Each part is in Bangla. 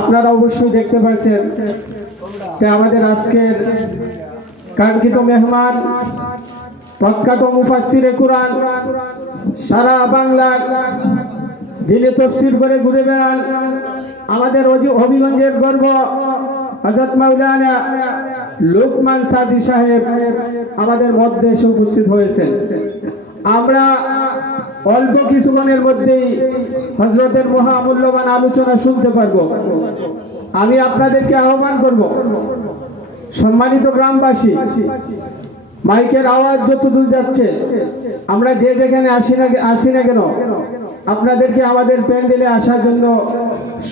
আপনারা অবশ্যই দেখতে পাচ্ছেন যে আমাদের আজকের কাঙ্ক্ষিত মেহমান প্রখ্যাত মুফাসসিরে কুরআন, সারা বাংলার যিনি তাফসীর করে ঘুরে বেড়ান, আমাদের হবিগঞ্জের গর্ব হযরত মাওলানা লোকমান সাদি সাহেব আমাদের মধ্যে এসে উপস্থিত হয়েছেন। আমরা অল্প কিছুক্ষণের মধ্যেই হযরতের মহামূল্যবান আলোচনা শুনতে পারব। আমি আপনাদেরকে আহ্বান করব, সম্মানিত গ্রামবাসী, মাইকের আওয়াজ যতদূর যাচ্ছে, আমরা যে যেখানে আসি না কেন, আপনাদেরকে আমাদের প্যান্ডেলে আসার জন্য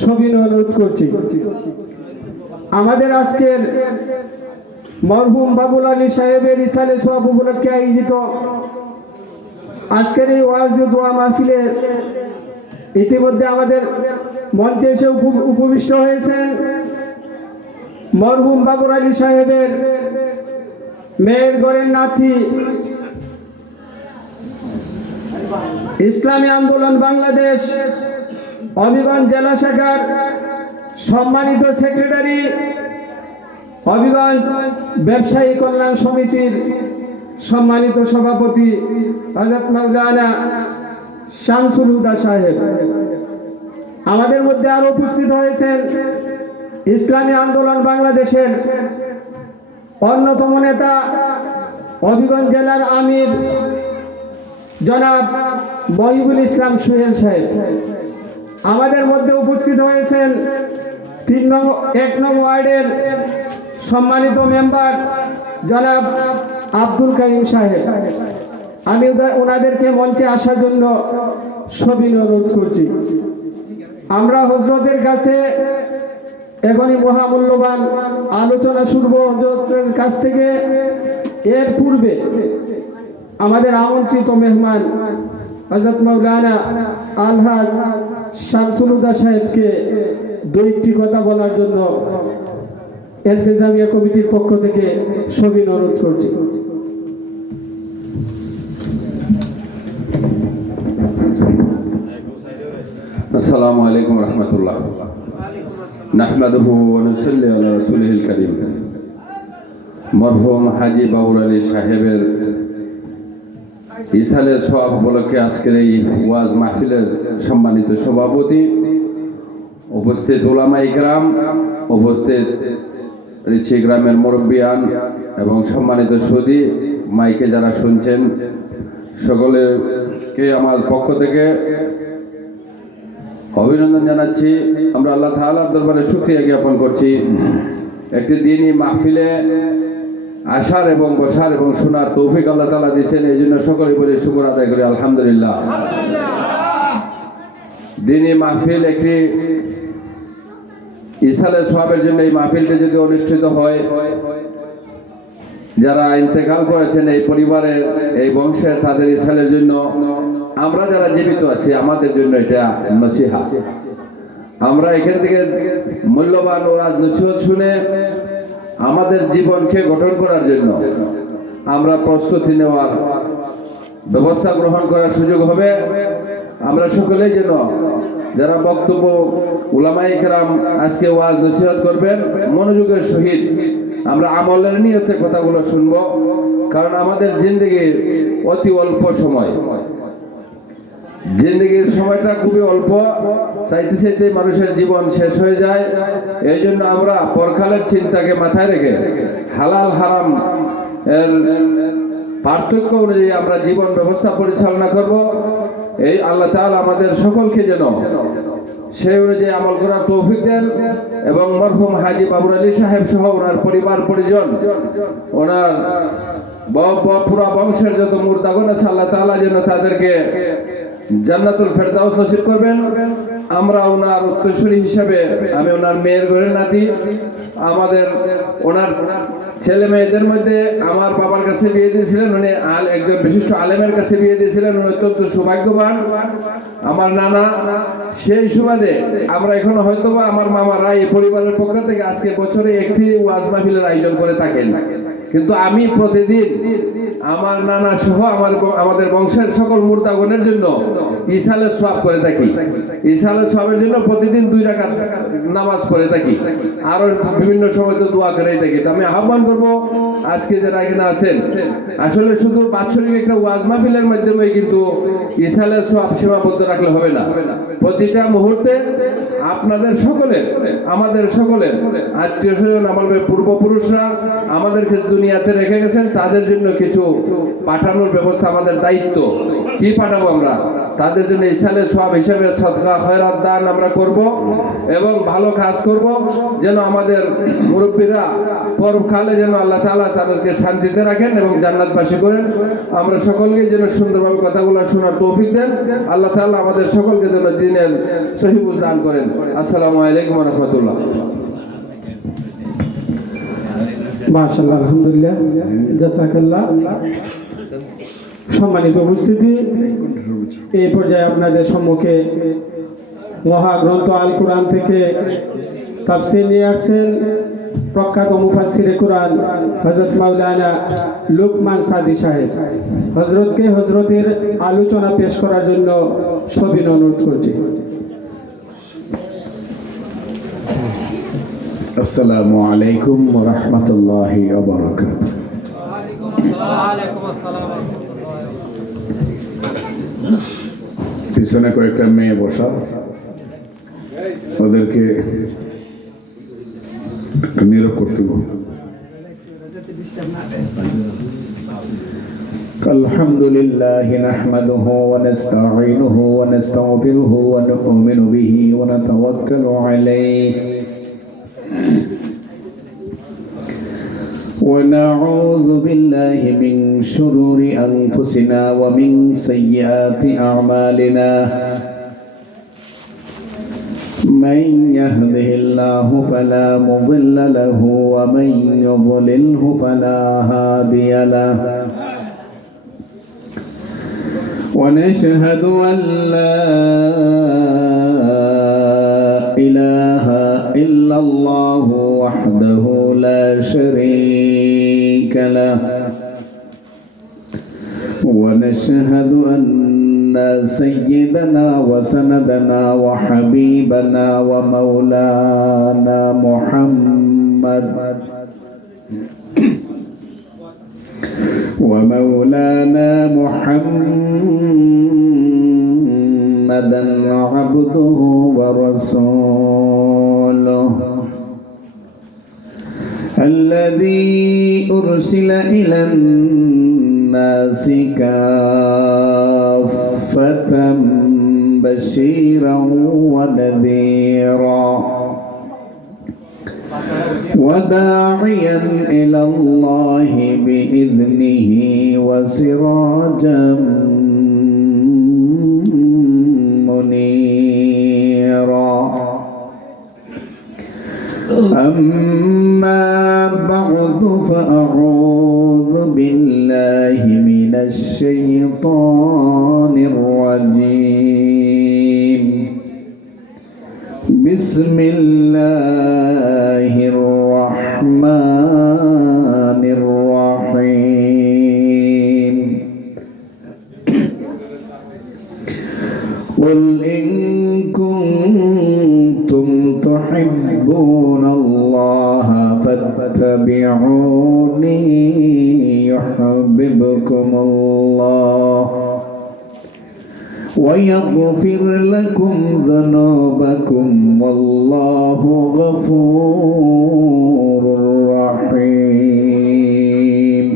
সবিনয় অনুরোধ করছি। আমাদের আজকের মরহুম বাবুল আলী সাহেবের ইসালে সওয়াব উপলক্ষে আয়োজিত আজকের এই ওয়াজ দোয়া মাহফিলে ইতিমধ্যে আমাদের মঞ্চে এসে উপবিষ্ট হয়েছেন মরহুম বাবুল আলী সাহেবের মেয়ের ঘরের নাতি, ইসলামী আন্দোলন বাংলাদেশ হবিগঞ্জ জেলা শাখার সম্মানিত সেক্রেটারি, হবিগঞ্জ ব্যবসায়ী কল্যাণ সমিতির সম্মানিত সভাপতি হযরত মাওলানা শামসুল হুদা সাহেব। আমাদের মধ্যে আরো উপস্থিত হয়েছেন ইসলামী আন্দোলন বাংলাদেশের অন্যতম নেতা, হবিগঞ্জ জেলার আমির জনাব মহিবুল ইসলাম সুহেল সাহেব। আমাদের মধ্যে উপস্থিত হয়েছেন 1 নং ওয়ার্ডের সম্মানিত মেম্বার জনাব আব্দুল কাইম সাহেব। আমি ওনাদেরকে মঞ্চে আসার জন্য সবিনয় অনুরোধ করছি। আমরা হযরতের কাছে এখনই মহামূল্যবান আলোচনা শুনবো হযরতের কাছ থেকে। এর পূর্বে আমাদের আমন্ত্রিত মেহমান হযরত মাওলানা আলহাজ শামসুল হুদা সাহেবকে 2টি কথা বলার জন্য ইন্তেজামিয়া কমিটির পক্ষ থেকে সবিনয় অনুরোধ করছি। আসসালামু আলাইকুম রহমতুল্লাহ। নাহমাদুহু ওয়া নুসাল্লি আলা রাসূলিল কারীম। মরহুম হাজী বাবুল আলী সাহেবের ইসালে সওয়াব উপলক্ষে আজকের এই ওয়াজ মাহফিলের সম্মানিত সভাপতি, উপস্থিত উলামায়ে কেরাম, উপস্থিত রিচি গ্রামের মুরব্বিয়ান এবং সম্মানিত সুধী, মাইকে যারা শুনছেন, সকলকে আমার পক্ষ থেকে অভিনন্দন জানাচ্ছি। আমরা আল্লাহ তাআলার দরবারে শুকরিয়া জ্ঞাপন করছি একটি দিনই মাহফিলে আসার এবং বসার এবং শোনার তৌফিক আল্লাহ তাআলা দিয়েছেন। এই জন্য সকলেই বলে শুকর আদায় করি আলহামদুলিল্লাহ। দিনই মাহফিল একটি ইসালে সওয়াবের জন্য এই মাহফিলটি যদি অনুষ্ঠিত হয়, যারা ইন্তেকাল করেছেন এই পরিবারের, এই বংশের, তাদের ইসালের জন্য, আমরা যারা জীবিত আছি আমাদের জন্য এটা নসিহত। আমরা এখান থেকে মূল্যবান ওয়াজ নসিহত শুনে আমাদের জীবনকে গঠন করার জন্য আমরা প্রস্তুতি নেওয়ার ব্যবস্থা গ্রহণ করার সুযোগ হবে। আমরা সকলেই যেন যারা বক্তব্য উলামায়ে কেরাম আজকে ওয়াজ নসিহত করবেন, মনোযোগের সহিত আমরা আমলের নিয়তে কথাগুলো শুনবো। কারণ আমাদের জিন্দেগির অতি অল্প সময়, জিন্দেগির সময়টা খুবই অল্প, চাইতে চাইতে মানুষের জীবন শেষ হয়ে যায়। এই জন্য আমরা পরকালের চিন্তাকে মাথায় রেখে হালাল হারাম এর পার্থক্য অনুযায়ী আমরা জীবন ব্যবস্থা পরিচালনা করব। এই আল্লাহ তাআলা আমাদের সকলকে যেন সেই অনুযায়ী আমল করার তৌফিক দেন এবং মরহুম হাজী বাবুল আলী সাহেব সহ ওনার পরিবার পরিজন, ওনার পুরা বংশের যত মুর্দাগণ আছে, আল্লাহ তাআলা যেন তাদেরকে জান্নাতুল ফেরদাউস নসিব করবেন। আমরা ওনার উত্তরসূরি হিসাবে, আমি ওনার মেয়ের ঘরের নাতি, আমাদের ওনার ছেলে মেয়েদের মধ্যে আমার বাবার কাছে বিয়ে দিয়েছিলেন, উনি একজন বিশিষ্ট আলেমের কাছে বিয়ে দিয়েছিলেন, উনি অত্যন্ত সৌভাগ্যবান আমার নানা। সেই সুবাদে আমরা এখনো হয়তোবা আমার মামারা এই পরিবারের পক্ষ থেকে আজকে বছরে একটি ওয়াজ মাহফিলের আয়োজন করে থাকেন, কিন্তু আমি প্রতিদিন আমার নানা সহ আমাদের বংশের সকল মুর্দাগণের জন্য ইসালের সওয়াব করে থাকি। ইসালের সওয়াবের জন্য প্রতিদিন 2 রাকাত নামাজ পড়ে থাকি, আরো বিভিন্ন সময় তো দোয়া করেই থাকি। তো আমি আহ্বান করব আজকে যারা এখানে আছেন, আসলে শুধু বাৎসরিক একটা ওয়াজ মাহফিলের মাধ্যমে কিন্তু ইসালের সওয়াব সীমাবদ্ধ রাখলে হবে না। প্রতিটা মুহূর্তে আপনাদের সকলের, আমাদের সকলের আত্মীয় স্বজন, আমাদের পূর্বপুরুষরা আমাদেরকে দুনিয়াতে রেখে গেছেন, তাদের জন্য কিছু পাঠানোর ব্যবস্থা আমাদের দায়িত্ব। কি পাঠাবো আমরা? তাদের জন্য ইসালের সওয়াব হিসেবে সদকা খয়রাত দান আমরা করব এবং ভালো কাজ করব, যেন আমাদের মুরব্বীরা পরকালে যেন আল্লাহ তাআলা তাদেরকে শান্তিতে রাখেন এবং জান্নাতবাসী করেন। আমরা সকলকে যেন সুন্দরভাবে কথাগুলো শোনার তৌফিক দেন। আল্লাহ তাআলা আমাদের সকলকে যেন দ্বীনের সহিহ বুঝ দান করেন। আসসালামু আলাইকুম ওয়া রাহমাতুল্লাহ। মাশাআল্লাহ, আলহামদুলিল্লাহ, জাযাকাল্লাহ। সম্মানিত উপস্থিতি, এই পর্যায়ে আপনাদের সম্মুখে মহাগ্রন্থ আল কোরআন থেকে তাফসীর নিয়ে আসছেন প্রখ্যাত মুফাসসিরে কোরআন হযরত মাওলানা লুকমান সাদি সাহেব। হযরতকে হযরতের আলোচনা পেশ করার জন্য সবিনয় অনুরোধ করছি। আসসালামু আলাইকুম ওয়া রাহমাতুল্লাহি ওয়া বারাকাতুহু। পিছনে কয়েকটা মেয়ে বসা, ওদেরকে একটু নীরব করতে হবে। আলহামদুলিল্লাহি নাহমাদুহু ওয়া নাস্তাঈনুহু ওয়া নাস্তাগফিরুহু ওয়া নু'মিনু বিহি ওয়া নাতাওয়াক্কালু আলাইহি ونعوذ بالله من شرور أنفسنا ومن سيئات أعمالنا من يهده الله فلا مضل له ومن يضلله فلا هادي له ونشهد أن لا إله إلا الله وحده لا شريك له ونشهد أن سيدنا وسندنا وحبيبنا ومولانا محمد محمدا عبده ورسوله الذي أرسل إلى الناس كافة بشيرا ونذيرا وداعيا إلى الله بإذنه وسراجا منيرا أما بعد فأعوذ بالله من الشيطان الرجيم بسم الله الرحمن الرحيم قل إن كنتم تحبون الله فاتبعوني يحببكم الله ويغفر لكم ذنوبكم والله غفور رحيم.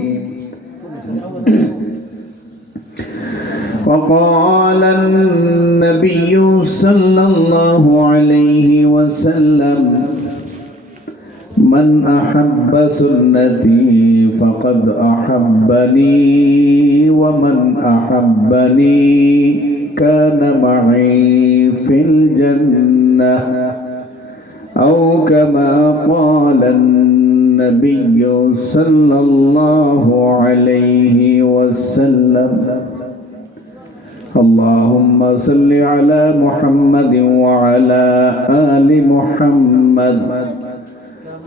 وقال النبي صلى الله عليه وسلم من أحب سنتي فقد أحبني ومن أحبني كان معي في الجنة أو كما قال النبي صلى الله عليه وسلم. اللهم صل على محمد وعلى آل محمد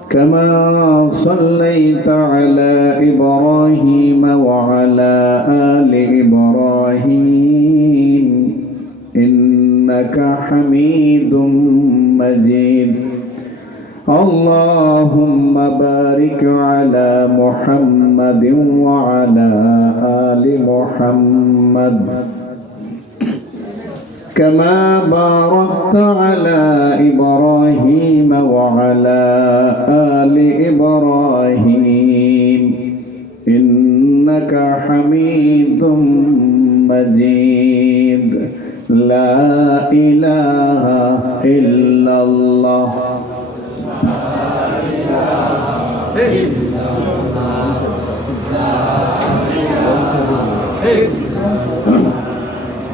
كما صليت على إبراهيم وعلى آل إبراهيم إنك حميد مجيد اللهم بارك على محمد وعلى آل محمد كما باركت على إبراهيم وعلى آل إبراهيم إنك حميد مجيد لا إله إلا الله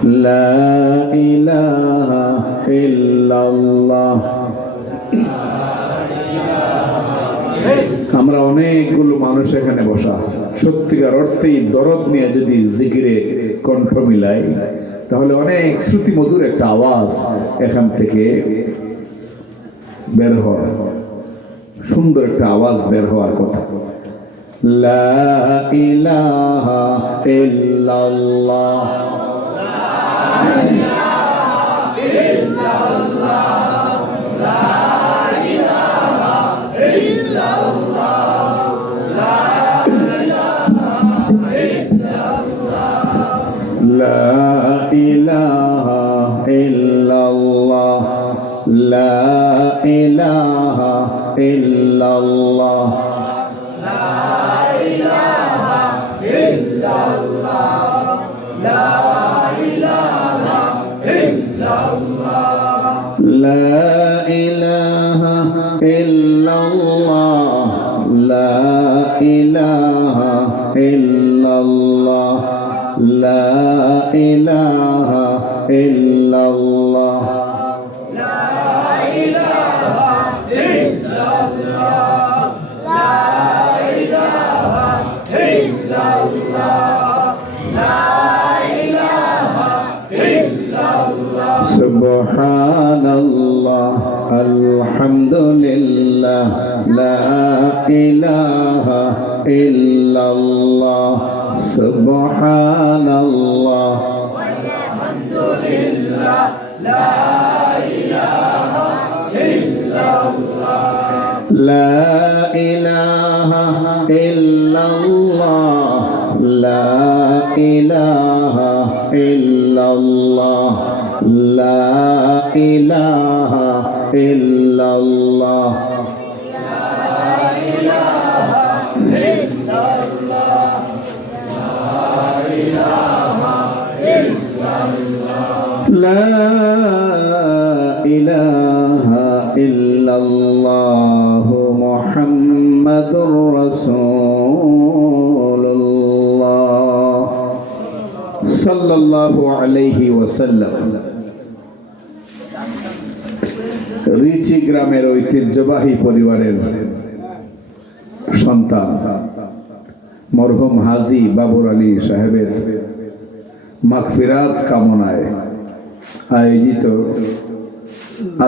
لا إله إلا الله আমরা অনেকগুলো মানুষ এখানে বসা সত্যিকার অর্থেই দরদ নিয়ে যদি জিকিরে কণ্ঠ মিলাই তাহলে অনেক শ্রুতি মধুর একটা আওয়াজ এখান থেকে বের হয় সুন্দর একটা আওয়াজ বের হওয়ার কথা লা ইলাহা ইল্লাল্লাহ لا إله إلا الله لا إله إلا الله لا إله إلا الله لا إله إلا الله لا إله إلا الله سبحان الله الحمد لله لا إله إلا الله سبحان الله والحمد لله لا إله إلا الله لا إله إلا الله لا إله إلا الله لا إله إلا الله لا إله إلا الله محمد رسول الله صلى الله عليه وسلم রিচি গ্রামের ঐতিহ্যবাহী পরিবারের সন্তান মরহুম হাজী বাবুর আলী সাহেবের মাগফিরাত কামনায় আয়োজিত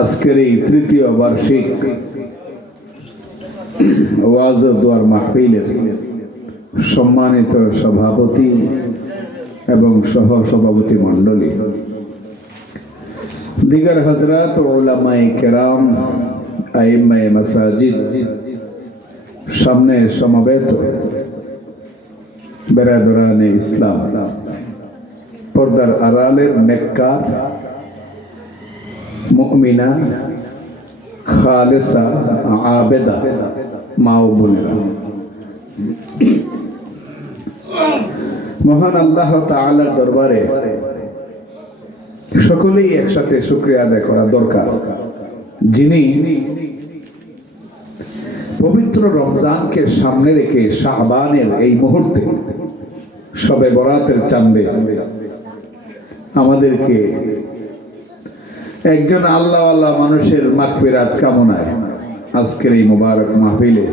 আজকের এই তৃতীয় বার্ষিক ওয়াজ ও দোয়ার মাহফিলের সম্মানিত সভাপতি এবং সহ সভাপতি মণ্ডলী, দিগার হযরত উলামায়ে কেরাম, আইম্মায়ে মাসাজিদ, সামনে সমবেত বেরাদরানে ইসলাম, পর্দার আড়ালের নেককার মুমিনা খালেসা আবেদা মা ও বোনেরা, মহান আল্লাহ তাআলার দরবারে সকলেই একসাথে শুকরিয়া আদায় করা দরকার, যিনি পবিত্র রমজানকে সামনে রেখে শাবানের এই মুহূর্তে শবে বরাতের চাঁদে আমাদেরকে একজন আল্লাহওয়ালা মানুষের মাগফিরাত কামনায় আজকের এই মুবারক মাহফিলে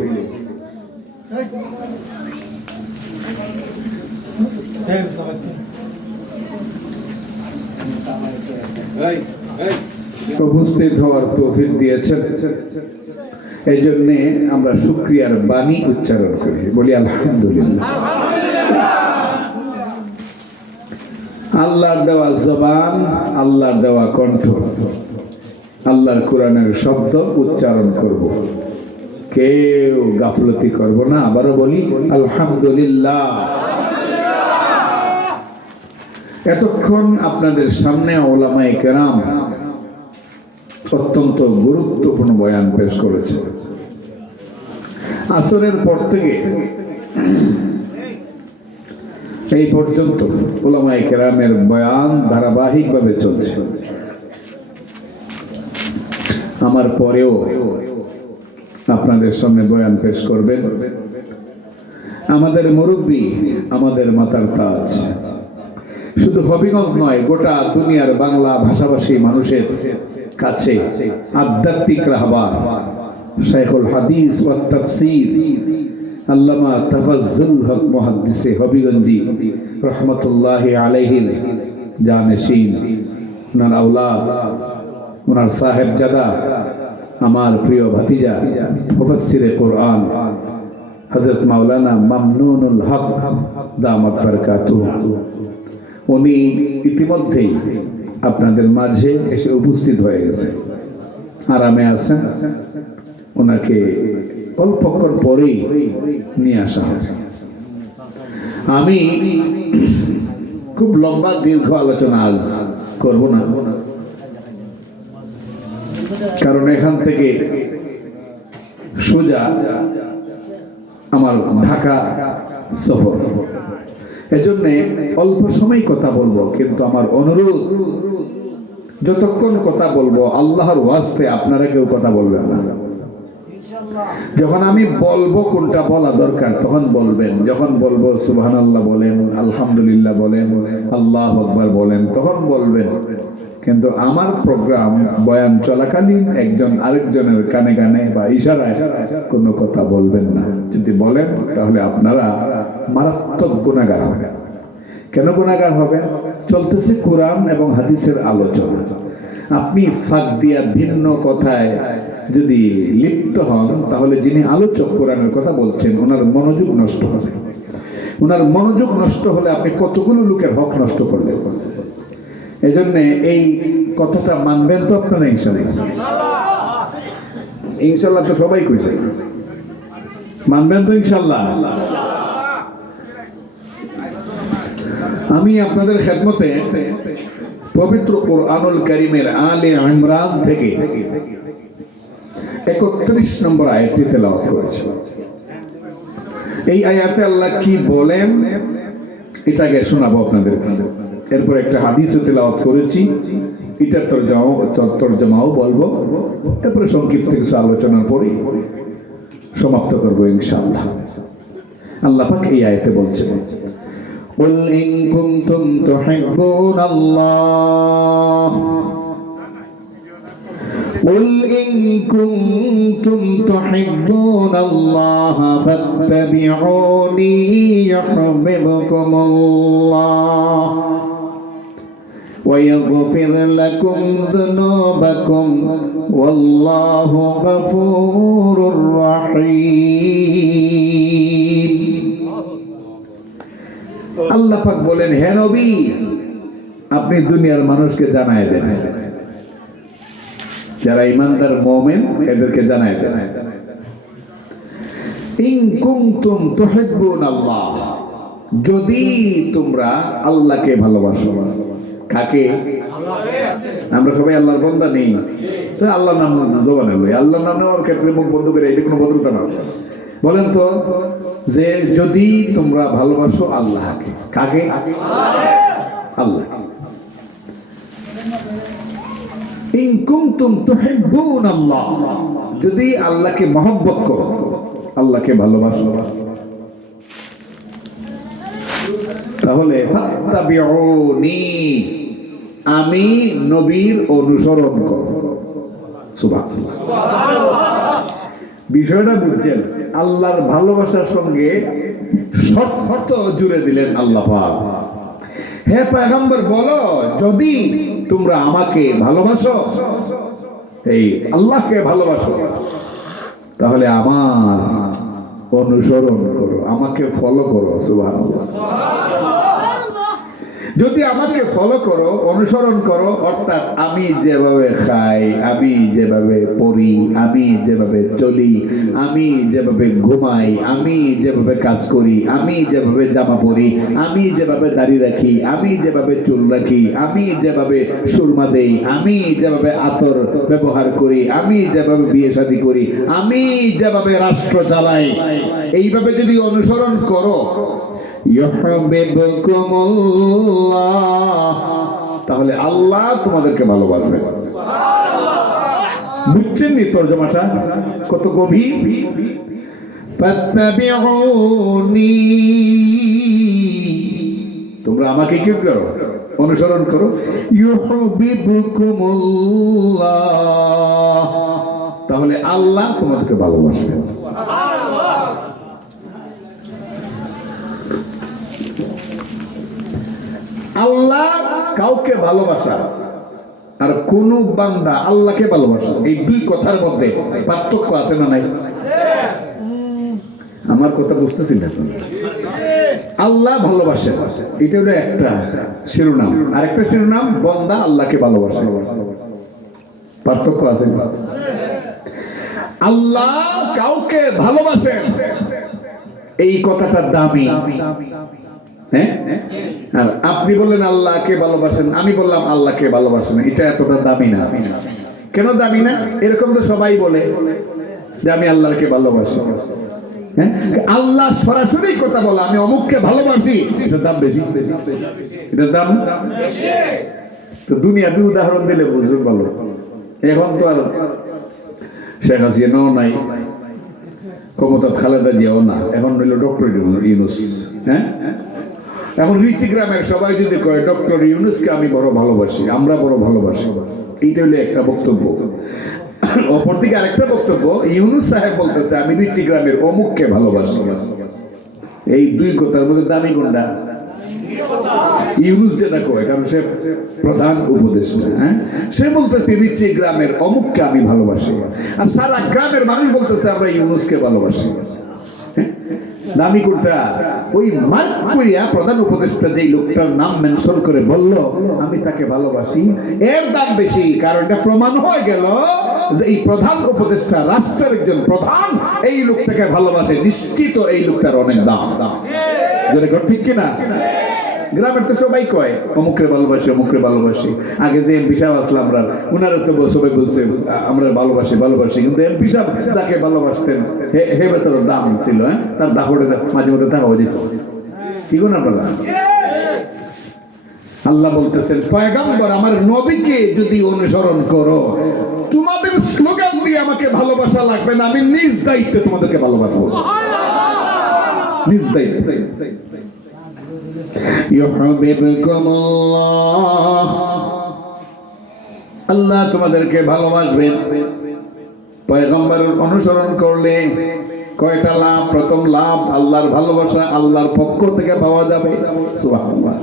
উপস্থিত হওয়ার তৌফিক দিয়েছেন। এই জন্যে আমরা শুকরিয়ার বাণী উচ্চারণ করি, বলি আলহামদুলিল্লাহ। আল্লাহর দেওয়া জবান, আল্লাহর দেওয়া কণ্ঠ, আল্লাহর কোরআনের শব্দ উচ্চারণ করব, কেউ গাফলতি করব না। আবারও বলি আলহামদুলিল্লাহ। এতক্ষণ আপনাদের সামনে উলামায়ে কেরাম অত্যন্ত গুরুত্বপূর্ণ বয়ান পেশ করেছে। আসরের পর থেকে এই পর্যন্ত উলামায়ে কেরামের বয়ান ধারাবাহিকভাবে চলছে। আমার পরেও আপনাদের সামনে বয়ান পেশ করবেন আমাদের মুরব্বী, আমাদের মাতার তাজ, শুধু হবিগঞ্জ নয়, গোটা দুনিয়ার বাংলা ভাষাভাষী মানুষের কাছে আধ্যাত্মিক রাহবার শাইখুল হাদিস ওয়াত তাফসীর আল্লামা তাফাজ্জুল হক মুহাদ্দিসে হবিগঞ্জি রহমাতুল্লাহি আলাইহির জানেশীন, ওনার আওলাদ, ওনার সাহেবজাদা, আমার প্রিয় ভাতিজা মুফাসসিরে কোরআন হযরত মাওলানা মামনুনুল হক দামাত বারাকাতুহু, উনি ইতিমধ্যেই আপনাদের মাঝে এসে উপস্থিত হয়ে গেছে, আরামে আছেন। ওনাকে অল্পক্ষণ পরেই নিয়ে আসা হবে। আমি খুব লম্বা দীর্ঘ আলোচনা আজ করব না, কারণ এখান থেকে সোজা আমার ঢাকা সফর, এজন্য অল্প সময় কথা বলবো। কিন্তু আমার অনুরোধ, যতক্ষণ কথা বলবো আল্লাহর ওয়াস্তে আপনারা কেউ কথা বলবেন না। যখন আমি বলবো কোনটা বলা দরকার তখন বলবেন, যখন বলবো সুবহানাল্লাহ বলেন, আলহামদুলিল্লাহ বলেন, আল্লাহু আকবার বলেন, তখন বলবেন। কিন্তু আমার প্রোগ্রাম বয়ান চলাকালীন একজন আরেকজনের কানে কানে বা ইশারায় কোনো কথা বলবেন না। যদি বলেন তাহলে আপনারা মারাত্মক গুনাহগার হবেন। কেন গুনাহগার হবেন? চলতেছে কোরআন এবং হাদিসের আলোচনা, আপনি ফাঁক দিয়া ভিন্ন কথায় যদি লিপ্ত হন তাহলে যিনি আলোচক কোরআনের কথা বলছেন ওনার মনোযোগ নষ্ট হবে। ওনার মনোযোগ নষ্ট হলে আপনি কতগুলো লোকের হক নষ্ট করলেন। এই জন্য এই কথাটা মানবেন তো আপনারা ইনশাআল্লাহ? ইনশাআল্লাহ তো সবাই কইছে, মানবেন তো ইনশাআল্লাহ? আমি আপনাদের খেদমতে পবিত্র কোরআনুল কারীমের আলে ইমরান থেকে 31 নম্বর আয়াতটি তেলাওয়াত করেছি। এই আয়াতে আল্লাহ কি বলেন এটাকে শোনাবো আপনাদের। এরপর একটা হাদিসও তেলাওয়াত করেছি, এটার তরজমাও বলবো। এরপরে সংক্ষিপ্ত কিছু আলোচনার পরে সমাপ্ত করবো ইনশাআল্লাহ। আল্লাহ পাক এই আয়াতে বলছেন, قل إن كنتم تحبون الله قل إن كنتم تحبون الله فاتبعوني يحببكم الله ويغفر لكم ذنوبكم والله غفور رحيم। আল্লাহ পাক বলেন, হে নবী আপনি দুনিয়ার মানুষকে জানায় দেন, যারা ইমানদার মুমিন এদেরকে জানায় দেন, ইন কুনতুম তুহিব্বুনাল্লাহ, যদি তোমরা আল্লাহকে ভালোবাসো। কাকে? আমরা সবাই আল্লাহর বান্দা নেই তো আল্লাহর নাম জবানে লই, আল্লাহর নাম নেওয়ার ক্ষেত্রে মুখ বন্ধ করে এটা কোনো ভদ্রতা না। বলেন তো যে যদি তোমরা ভালোবাসো আল্লাহকে, কাকে? আল্লাহ। ইন কুনতুম তুহিব্বুনাল্লাহ, যদি আল্লাহকে মহব্বত করো, আল্লাহকে ভালোবাসো, তাহলে ফাত্তাবিউনি, আমি নবীর অনুসরণ করো। সুবহানাল্লাহ। বিষয়টা বুঝছেন? আল্লাহর ভালোবাসার সঙ্গে শর্ত জুড়ে দিলেন আল্লাহ পাক। হে পয়গম্বর বলো, যদি তোমরা আমাকে ভালোবাসো এই আল্লাহকে ভালোবাসো, তাহলে আমার অনুসরণ করো, আমাকে ফলো করো। সুবহানাল্লাহ। যদি আমাকে ফলো করো, অনুসরণ করো, অর্থাৎ আমি যেভাবে খাই, আমি যেভাবে পড়ি, আমি যেভাবে চলি, আমি যেভাবে ঘুমাই, আমি যেভাবে কাজ করি, আমি যেভাবে জামা পরি, আমি যেভাবে দাড়ি রাখি, আমি যেভাবে চুল রাখি, আমি যেভাবে সুরমা দেই, আমি যেভাবে আতর ব্যবহার করি, আমি যেভাবে বিয়ে শাদী করি, আমি যেভাবে রাষ্ট্র চালাই, এইভাবে যদি অনুসরণ করো, ইউহিব্বুকুমুল্লাহ, তাহলে আল্লাহ তোমাদেরকে ভালোবাসবে। বুঝছেন নি তরজমাটা কত গভীর? ফাত্তাবিউনি, তোমরা আমাকে কি করো? অনুসরণ করো। ইউহিব্বুকুমুল্লাহ, তাহলে আল্লাহ তোমাদেরকে ভালোবাসবে। আল্লাহ কাউকে ভালোবাসা আর কোন বান্দা আল্লাহকে ভালোবাসা, এই দুই কথার মধ্যে পার্থক্য আছে না নাই? আমার কথা বুঝতেছি না? আল্লাহ ভালোবাসে, এটা হলো একটা শিরোনাম, আর একটা শিরোনাম বান্দা আল্লাহকে ভালোবাসে। পার্থক্য আছে। আল্লাহ কাউকে ভালোবাসে, এই কথাটা দামি। হ্যাঁ, আর আপনি বললেন আল্লাহকে ভালোবাসেন, আমি বললাম আল্লাহকে ভালোবাসেন, এটা এতটা দামি না। কেন দামি না? এরকম তো সবাই বলে যে আমি আল্লাহকে ভালোবাসি। হ্যাঁ, আল্লাহ সরাসরি কথা বলা আমি অমুককে ভালোবাসি, এটার দাম বেশি, এটার দাম বেশি। তো দুনিয়াতে উদাহরণ দিলে বুঝবে ভালো। এখন তো আর শেখ হাসিনাও নাই, ক্ষমতা খালেদা জিয়াও না, এখন হইল ডক্টর ইউনূস। হ্যাঁ, এখন রিচি গ্রামের সবাই যদি কয় ডক্টর ইউনূসকে আমি বড় ভালোবাসি, আমরা বড় ভালোবাসি, এইটা হইলে একটা বক্তব্য। অপরদিকে আরেকটা বক্তব্য, ইউনূস সাহেব বলতেছে আমি রিচি গ্রামের অমুককে ভালোবাসি। এই দুই কথার মধ্যে দামি কোনটা? ইউনূস যেটা কয়, কারণ সে প্রধান উপদেষ্টা। হ্যাঁ, সে বলতেছে রিচি গ্রামের অমুককে আমি ভালোবাসি, আর সারা গ্রামের মানুষ বলতেছে আমরা ইউনূসকে ভালোবাসি। দামি কোনটা? ওই মার্ক করিয়া প্রধান উপদেষ্টা যেই লোকটার নাম মেনশন করে বলল আমি তাকে ভালোবাসি, এর দাম বেশি। কারণ এটা প্রমাণ হয়ে গেল যে এই প্রধান উপদেষ্টা রাষ্ট্রের একজন প্রধান, এই লোকটাকে ভালোবাসে, নিশ্চিত এই লোকটার অনেক দাম। ঠিক কিনা? গ্রামের তো সবাই কয় অমুকরে ভালোবাসি, অমুকরে ভালোবাসি। আগে যে এমপি সাহেব আসলাম আমরা, উনারা তো সবাই বলছে আমরা ভালোবাসি ভালোবাসি, কিন্তু এমপি সাহেব যাকে ভালোবাসতেন হে বেচার দাম ছিল। হ্যাঁ, তার দাপটে মাঝে মধ্যে দেখাও যেত। কি না বলা? আল্লাহ বলতেছেন পয়গম্বর আমার নবীকে যদি অনুসরণ করো, তোমাদের স্লোগান দিয়ে আমাকে ভালোবাসা লাগবে না, আমি নিজ দায়িত্বে তোমাদেরকে ভালোবাসবো। নিজ দায়িত্বে। ইউহিব্বুকুমুল্লাহ, আল্লাহ তোমাদেরকে ভালোবাসবেন। পয়গম্বরের অনুসরণ করলে কয়টা লাভ? প্রথম লাভ আল্লাহর ভালোবাসা আল্লাহর পক্ষ থেকে পাওয়া যাবে। সুবহানাল্লাহ।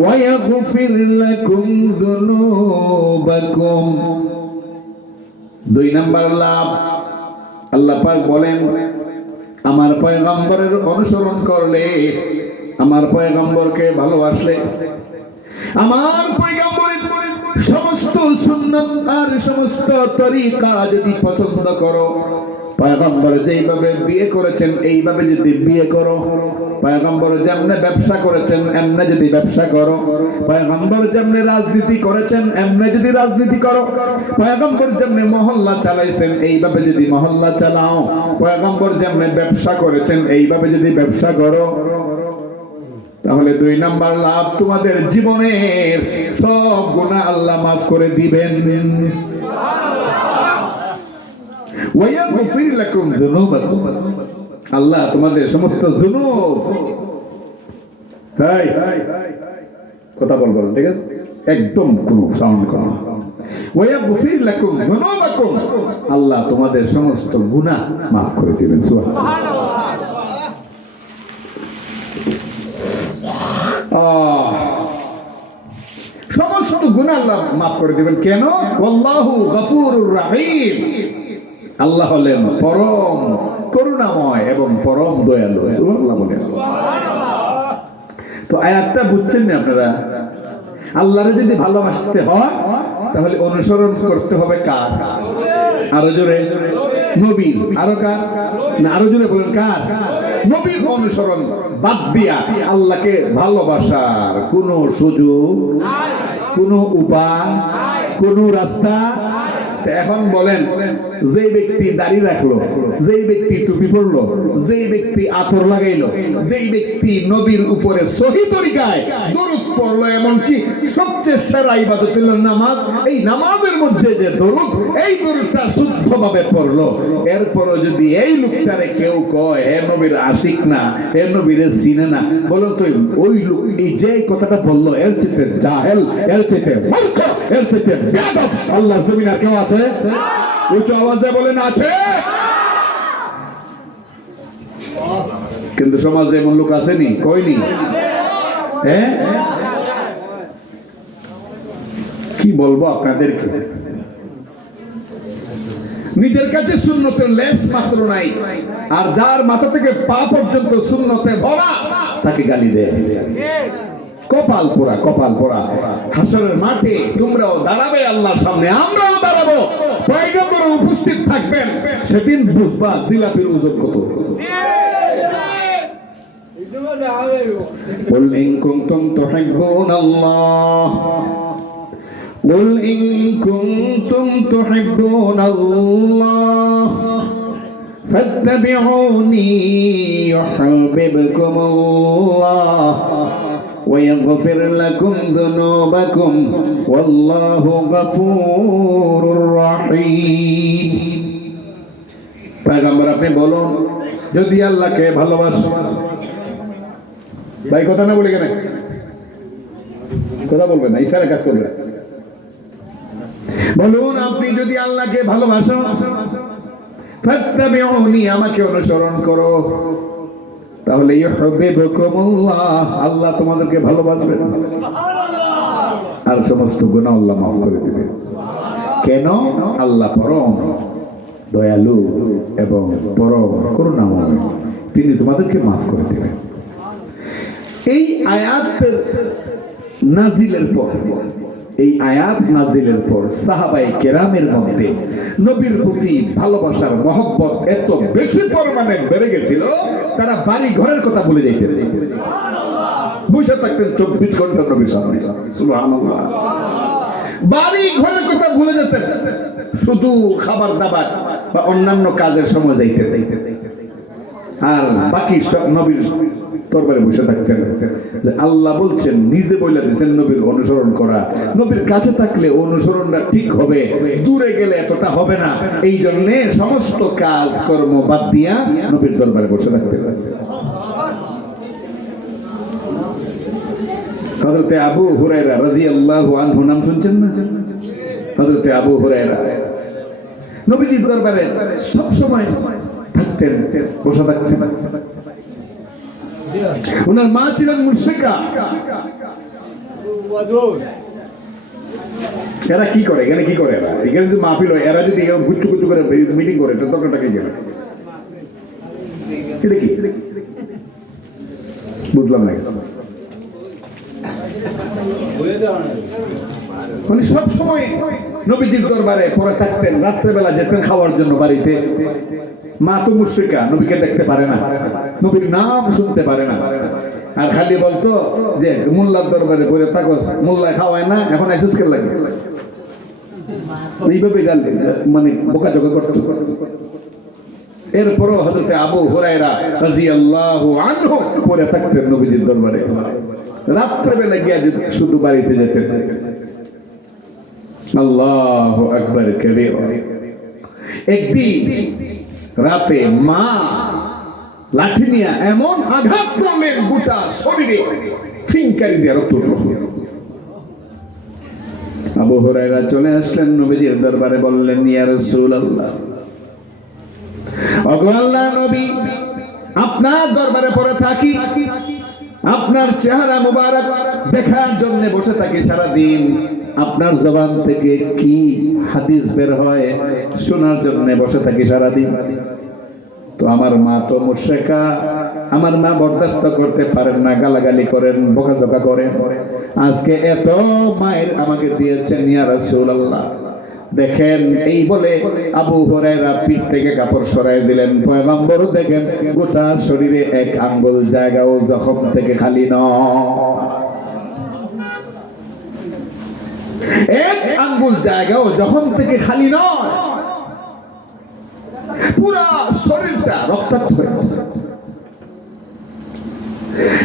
ওয়া ইয়াগফির লাকুম যুনুবাকুম। দুই নাম্বার লাভ, আল্লাহ পাক বলেন আমার পয়গম্বরের অনুসরণ করলে, আমার পয়গম্বরকে ভালোবাসলে, আমার পয়গম্বরের সমস্ত সুন্নাত আর সমস্ত তরিকা যদি পছন্দ করো, পয়গম্বর যেইভাবে বিয়ে করেছেন এইভাবে যদি বিয়ে করো, পয়গম্বর যেমনে ব্যবসা করেছেন এমনে যদি ব্যবসা করো, পয়গম্বর যেমনে রাজনীতি করেছেন এমনে যদি রাজনীতি করো, পয়গম্বর যেমনে মহল্লা চালাইছেন এইভাবে যদি মহল্লা চালাও, পয়গম্বর যেমনে ব্যবসা করেছেন এইভাবে যদি ব্যবসা করো, তাহলে দুই নাম্বার লাভ তোমাদের জীবনের সব গুনাহ আল্লাহ মাফ করে দিবেন। ওয়ায়াগফির লাকুম যুনুবাকুম, আল্লাহ তোমাদের সমস্ত যুনুব, হাই কথা বলবো ঠিক আছে, একদম কোনো সাউন্ড করো না। ওয়ায়াগফির লাকুম যুনুবাকুম, আল্লাহ তোমাদের সমস্ত গুনাহ মাফ করে দিবেন। সুবহানাল্লাহ। সমস্ত গুনাহ আল্লাহ মাফ করে দিবেন। কেন? আল্লাহু গফুরুর রহিম, আল্লাহ হলেন পরম করুণাময় এবং পরম দয়ালু। সুবহানাল্লাহ বলেন। তো আয়াতটা বুঝছেন না আপনারা? আল্লাহরে যদি ভালোবাসতে হয় তাহলে অনুসরণ করতে হবে কার? আরো জোরে, নবীর। আরো কার? না আরো জোরে বলেন, কার? নবীর অনুসরণ বাদ দিয়া আল্লাহকে ভালোবাসার কোনো সুযোগ, কোনো উপায়, কোনো রাস্তা। এখন বলেন, যে ব্যক্তি দাড়ি রাখলো, যেই ব্যক্তি টুপি পরলো, যেই ব্যক্তি আতর লাগাইলো, যেই ব্যক্তি নবীর উপরে সহি তরিকায় দরুদ পড়লো, এমনকি সবচেয়ে সেরা ইবাদত হলো নামাজ, এই নামাজের মধ্যে যে দরুদ, এই দরুদটা শুদ্ধভাবে পড়লো, এরপরও যদি এই লোকটারে কেউ কয় হে নবীর আশিক না, হে নবীরে চিনে না, বলো তো ওই লোক এই যে কথাটা বললো এর চেয়ে জাহেল, এর চেয়ে মূর্খ, এর চেয়ে বেয়াদব আল্লাহর জমিন আর কেউ আছে? উচ্চ আওয়াজে বলেন, আছে? কিন্তু সমাজে এমন লোক আসেনি, কইনি? হ্যাঁ, কি বলবো আপনাদেরকে? নিজের কাছে সুন্নতের লেশ মাত্র নাই, আর যার মাথা থেকে পা পর্যন্ত সুন্নতে ভরা তাকে গালি দেয়। কপাল পোড়া, কপাল পোড়া। হাসরের মাঠে তোমরাও দাঁড়াবে আল্লাহর সামনে, আমরাও দাঁড়াবো, পয়গম্বর উপস্থিত থাকবেন, সেদিন বুঝবা জিলাপির ওজন কত। قل إن كنتم تحبون الله قل إن كنتم تحبون الله فاتبعوني يحببكم الله ويغفر لكم ذنوبكم والله غفور رحيم। পয়গম্বর আপনি বলুন, যদি আল্লাহকে ভালোবাসো, ভাই কথা না বলি কেন? কথা বলবেন না, ইশারা কাজ করবেন। বলুন, আপনি যদি আল্লাহকে ভালোবাসো, ফাত্তাবিউনি, আমাকে অনুসরণ করো, তাহলে ইউহিব্বুকুমুল্লাহ, আল্লাহ তোমাদেরকে ভালোবাসবেন, আর সমস্ত গুনাহ আল্লাহ মাফ করে দিবেন। কেন? আল্লাহ পরম দয়ালু এবং পরম করুণাময়, তিনি তোমাদেরকে মাফ করে দিবেন। এই আয়াতের নাজিলের পর, এই আয়াত নাজিলের পর সাহাবায়ে কেরামের মধ্যে নবীর প্রতি ভালোবাসার মহব্বত এত বেশি পরিমাণে বেড়ে গেছিল, তারা বাড়ি ঘরের কথা ভুলে যাইতেন, বসে থাকতেন 24 ঘন্টা নবীর সামনে। সুবহানাল্লাহ। বাড়ি ঘরের কথা ভুলে যেতেন, শুধু খাবার দাবার বা অন্যান্য কাজের সময় যাইতে, আর বাকি সব নবীর দরবারে বসে থাকতেন। যে আল্লাহ বলছেন, নিজে বলে দিয়েছেন নবীর অনুসরণ করা, নবীর কাছে থাকলে অনুসরণটা ঠিক হবে, দূরে গেলে এতটা হবে না। এই জন্য সমস্ত কাজ কর্ম বাদ দিয়া নবীর দরবারে বসে থাকতেন। হযরতে আবু হুরায়রা রাদিয়াল্লাহু আনহু নাম শুনছেন না? হযরতে আবু হুরায়রা নবীজির দরবারে সব সময় থাকতেন, বসে থাকতেন। ওনার মা ছিলেন মুশরিকা। এরা কি করে এখানে? কি করে এরা এখানে? যদি মাহফিল হয়, এরা যদি গুচ্ছু গুচ্ছু করে মিটিং করে, তো দরকারটা কি? গেল এটা কি বুঝলাম না। মানে সব সময় নবীজির দরবারে পরে থাকতেন, রাত্রেবেলা যেতেন খাওয়ার জন্য বাড়িতে। মা তো মুশরিকা, নবীকে দেখতে পারে না, নবীর নাম শুনতে পারে না, আর খালি বলতো যে মোল্লার দরবারে পড়ে থাকো, মোল্লায় খাওয়ায় না, এখন আইসুস কে লাগে, এইভাবে গাল মানে বোকাঝোকা করতো। এরপরও হযরতে আবু হুরায়রা রাদিয়াল্লাহু আনহু পড়ে থাকতেন নবীজির দরবারে, রাত্রেবেলা গিয়ে শুধু বাড়িতে যেতেন। আল্লাহু আকবার কবীর। একদিন রাতে মা লাঠি নিয়ে এমন আঘাত করলেন, গোটা শরীরে ফিনকারি দিয়ে রক্ত উঠল। আবু হুরায়রা চলে আসলেন নবীজির দরবারে, বললেন, ইয়া রাসূলুল্লাহ, ওগো আল্লাহর নবী, আপনার দরবারে পড়ে থাকি, আপনার চেহারা মুবারক দেখার জন্য বসে থাকি সারা দিন, আপনার জবান থেকে কি হাদিস বের হয় শোনার জন্য বসে থাকি সারাদিন। তো আমার মা তো মুশরিকা, আমার মা বরদাস্ত করতে পারেন না, গালাগালি করেন, বকাঝকা করেন। আজকে এত মায়ের আমাকে দিয়েছেন ইয়া রাসূলুল্লাহ। দেখেন এই বলে আবু হুরায়রা পিঠ থেকে কাপড় সরাই দিলেন। পয়গম্বর দেখেন গোটা শরীরে এক আঙ্গুল জায়গাও জখম থেকে খালি নয়, এক আঙ্গুল জায়গাও জখম থেকে খালি নয়, পুরা শরীরটা রক্তাক্ত হয়ে গেছে।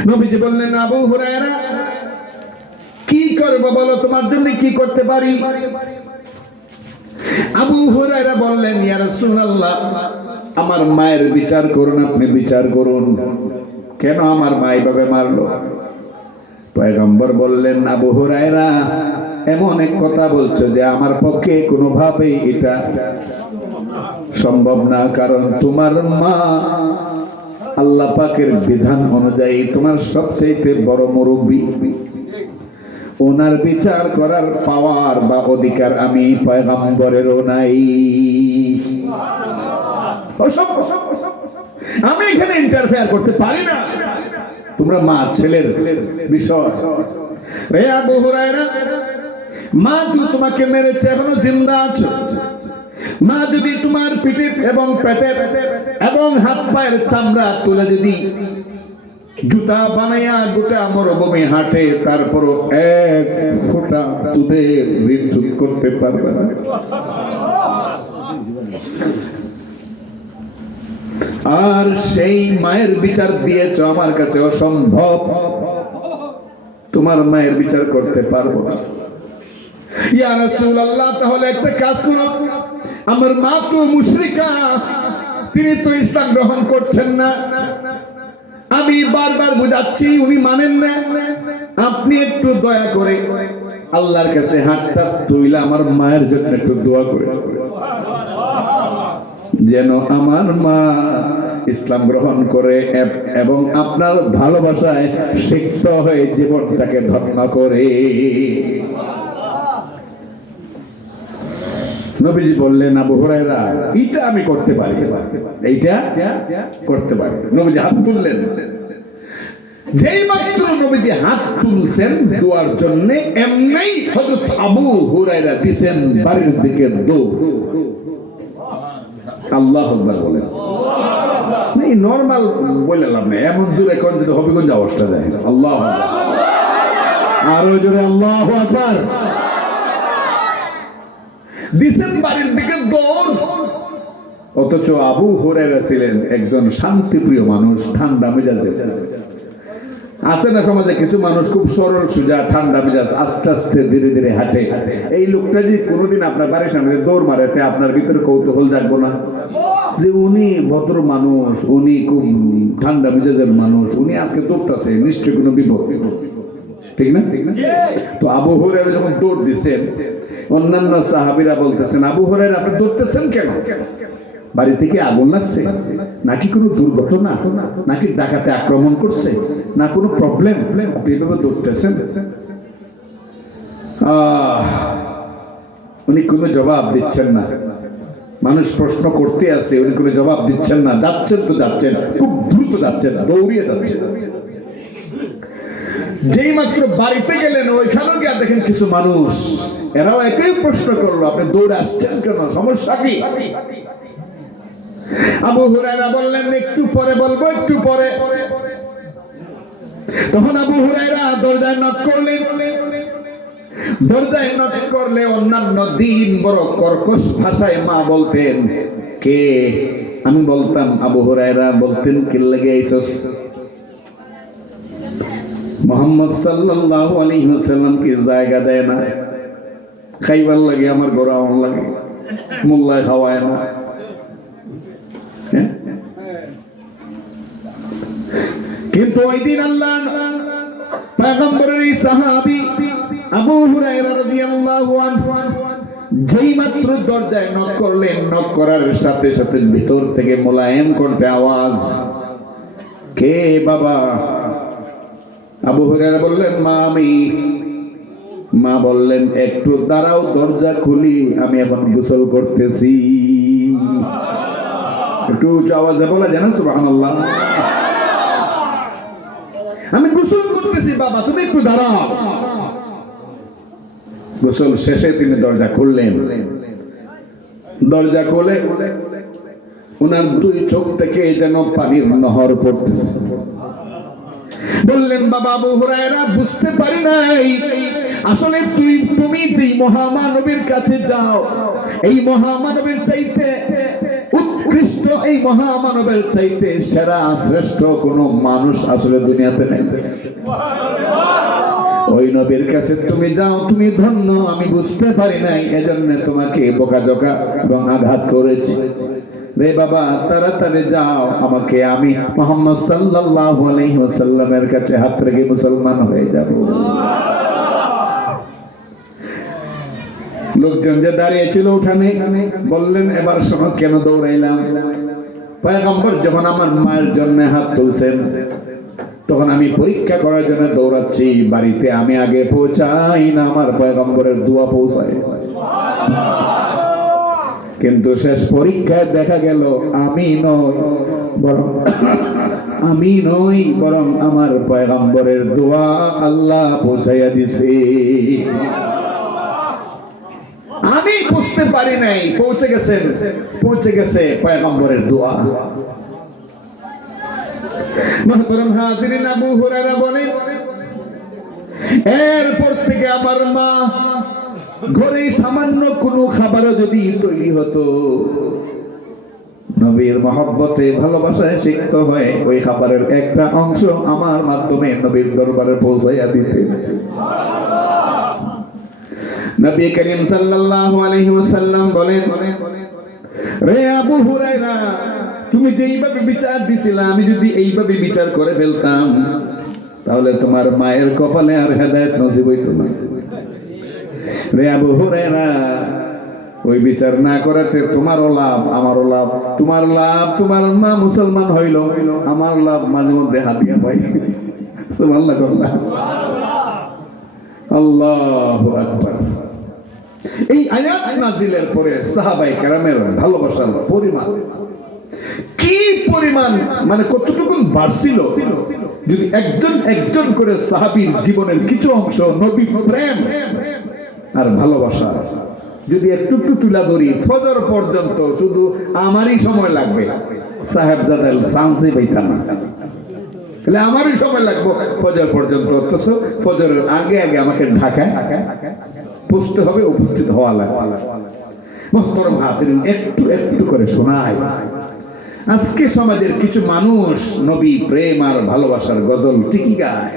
নবীজি বললেন, আবু হুরায়রা কি করবো বলো, তোমার জন্য কি করতে পারি? আবু হুরায়রা বললেন, ইয়া রাসূলুল্লাহ, আমার মায়ের বিচার করুন, আপনি বিচার করুন, কেন আমার মা এইভাবে মারলো? পয়গম্বর বললেন, আবু হুরায়রা এমন এক কথা বলছো যে আমার পক্ষে কোনোভাবেই এটা সম্ভব না, কারণ তোমার মা আল্লাহ পাকের বিধান অনুযায়ী তোমার সবচেয়ে বড় মুরব্বী। ওনার বিচার করার পাওয়ার বা অধিকার আমি পয়গম্বরেরও নাই। আমি এখানে ইন্টারফেয়ার করতে পারি না, তোমরা মা ছেলের বিষয়। রে আবু হুরায়রা, মা তো তোমাকে মেরেছে, এখনো জিন্দা আছো। মা যদি তোমার পিঠে এবং পেটের এবং হাত পায়ের চামড়া তুলে যদি জুতা বানাইয়া গোটা মরুভূমি হাঁটে, তারপরও এক ফোঁটা দুধের ঋণ শোধ করতে পারবে না। আর সেই মায়ের বিচার দিয়েছ আমার কাছে অসম্ভব, তোমার মায়ের বিচার করতে পারবো না। ইয়া রাসূলুল্লাহ, তাহলে একটা কাজ করুন, আমার মা তো মুশরিকা, তিনি তো ইসলাম গ্রহণ করছেন না, আমি বারবার বুঝাচ্ছি উনি মানেন না, আপনি একটু দয়া করে আল্লাহর কাছে হাতটা তুইলা আমার মায়ের জন্য একটু দোয়া করে, যেন আমার মা ইসলাম গ্রহণ করে এবং আপনার ভালোবাসায় সিক্ত হয়ে জীবনটাকে ধন্য করে। নবীজি বললেন, আবু হুরায়রা এটা আমি করতে পারি, এইটা করতে পারি। নবীজি হাত তুললেন, যেই মাত্র নবীজি হাত তুলছেন দোয়ার জন্য, এমনি হযরত আবু হুরায়রা দিছেন বাড়ির দিকে দৌড়। আল্লাহু আকবার বলেন, এই নরমাল বললাম না, এমন জোরে কোন যদি হবিগঞ্জ আওয়াজটা দেয়। আল্লাহু আকবার, আরো জোরে আল্লাহু আকবার। দিছেন বাড়ির দিকে দৌড়। অথচ আবু হুরায়রা ছিলেন একজন শান্তিপ্রিয় মানুষ, ঠান্ডা মেজাজের। আছে না সমাজে কিছু মানুষ খুব সরল সোজা, ঠান্ডা মেজাজ, আস্তে আস্তে ধীরে ধীরে হাঁটে। এই লোকটা যে কোনোদিন আপনার বাড়ির সামনে দৌড় মারে, আপনার ভিতরে কৌতূহল জাগবো না যে উনি ভদ্র মানুষ, উনি খুব ঠান্ডা মেজাজের মানুষ, উনি আজকে দৌড়তেছে, নিশ্চয়ই কোনো বিপদ, ঠিক না? তো আবু হুরায়রা যখন দৌড় দিচ্ছেন, অন্যান্য সাহাবীরা বলতেছেন, আবু হুরায়রা আপনি দৌড়তেছেন কেন? বাড়ি থেকে আগুন লাগছে, নাকি কোনো দুর্ঘটনা, নাকি ডাকাতে আক্রমণ করছে, না কোনো প্রবলেম, আপনি এভাবে দৌড়তেছেন? উনি কোনো জবাব দিচ্ছেন না। মানুষ প্রশ্ন করতে আছে, উনি কোনো জবাব দিচ্ছেন না। যাচ্ছেন তো যাচ্ছেন, খুব দ্রুত যাচ্ছেন, দৌড়িয়ে যাচ্ছেন। যেই মাত্র বাড়িতে গেলেন, ওইখানেও গিয়ে দেখেন কিছু মানুষ, এরাও একই প্রশ্ন করলো, আপনি দৌড়ে আসছেন কেন, সমস্যা কি? আবু হুরায়রা বললেন, একটু পরে বলবো, একটু পরে। তখন আবু হুরায়রা দরজায় নক করলেন। দরজায় নক করলে অন্যান্য দিন বড় কর্কশ ভাষায় মা বলতেন, কে? আমি বলতাম আবু হুরায়রা। বলতেন, কি লাগে আইছস? মুহাম্মদ সাল্লাল্লাহু আলাইহি ওয়াসাল্লাম কি জায়গা দেয় না? খাইবার লাগে, আমার ঘরে আওয়ার লাগে, মোল্লায় খাওয়ায় না। কিন্তু ওই দিন আল্লাহ পয়গম্বরের এই সাহাবী আবু হুরায়রা রাদিয়াল্লাহু আনহু যেই মাত্র দরজায় নক করলেন, নক করার সাথে সাথে ভিতর থেকে মোলায়েম কণ্ঠে আওয়াজ, কে বাবা? আবু হুরায়রা বললেন, মা আমি। মা বললেন একটু দাঁড়াও, দরজা খুলি, আমি এখন গোসল করতেছি। একটু উঁচু আওয়াজে বলা যায় না সুবহানাল্লাহ? আমি গোসল করতেছি বাবা, তুমি একটু দাঁড়াও। গোসল শেষে তিনি দরজা খুললেন। দরজা খুলে ওনার দুই চোখ থেকে যেন পানির নহর পড়তেছে। বললেন বাবা আবু হুরায়রা, বুঝতে পারি নাই আসলে তুমি যে মহামানবের কাছে যাও, এই মহামানবের চাইতে উৎকৃষ্ট, এই মহামানবের চাইতে সেরা শ্রেষ্ঠ কোন মানুষ আসলে দুনিয়াতে নেই। ওই নবীর কাছে তুমি যাও, তুমি ধন্য, আমি বুঝতে পারি নাই, এজন্য তোমাকে বোকাজোকা এবং আঘাত করেছি। রে বাবা তাড়াতাড়ি যাও, আমাকে আমি মুহাম্মদ সাল্লাল্লাহু আলাইহি ওয়াসাল্লামের কাছে হাত রেখে মুসলমান হয়ে যাব। লোকজন যে দাঁড়িয়ে ছিল উঠানে বললেন, এবার শোনো কেন দৌড়াইলাম। পয়গম্বর যখন আমার মায়ের জন্য হাত তুলছেন, তখন আমি পরীক্ষা করার জন্য দৌড়াচ্ছি। বাড়িতে আমি আগে পৌঁছাই না, আমার পয়গম্বরের দোয়া পৌঁছায়। কিন্তু শেষ পরীক্ষায় দেখা গেল আমি নই বরং আমার পয়গম্বরের দোয়া আল্লাহ পৌঁছাইয়া দিছে। আমি বুঝতে পারি নাই, পৌঁছে গেছে পয়গম্বরের দোয়া। মুহতারাম হাজিরিন, আবু হুরায়রা বলেন, এরপর থেকে আমার মা ঘরে সামান্য কোনো খাবারও যদি তৈরি হতো, নবীর মহব্বতে ভালোবাসায় সিক্ত হয়ে ওই খাবারের একটা অংশ আমার মাধ্যমে নবীর দরবারে পৌঁছাইয়া দিতে। নবী করিম সাল্লাল্লাহু আলাইহি ওয়াসাল্লাম বলেন, রে আবু হুরায়রা, তুমি যেইভাবে বিচার দিছিলা, আমি যদি এইভাবে বিচার করে ফেলতাম তাহলে তোমার মায়ের কপালে আর হেদায়েত নসিব হইতো না। রে আবু হুরায়রা, ওই বিচার না করাতে তোমারও লাভ আমারও লাভ। তোমার লাভ তোমার মা মুসলমান হইল, আমার লাভ মাঝে মধ্যে হাতিয়া পাই। সুবহানাল্লাহ, আল্লাহু আকবার। এই আয়াত নাযিলের পরে সাহাবায়ে কেরামের ভালোবাসার পরিমাণ কি পরিমাণ, মানে কতটুকু বাড়ছিল। যদি একজন করে সাহাবীর জীবনের কিছু অংশ নবী প্রেম আর ভালোবাসা যদি একটু তুলা ধরি, ফজর পর্যন্ত শুধু আমারই সময় লাগবে, সাহেবজাদার চান্সই পাইতাম না। তাহলে আমারই সময় লাগবে ফজর পর্যন্ত, অথচ ফজরের আগে আগে আমাকে ঢাকায় পৌঁছতে হবে, উপস্থিত হওয়া লাগবে। মুহতারাম হাজিরিন, একটু করে শোনাই। আজকে সমাজের কিছু মানুষ নবী প্রেম আর ভালোবাসার গজল ঠিকই গায়,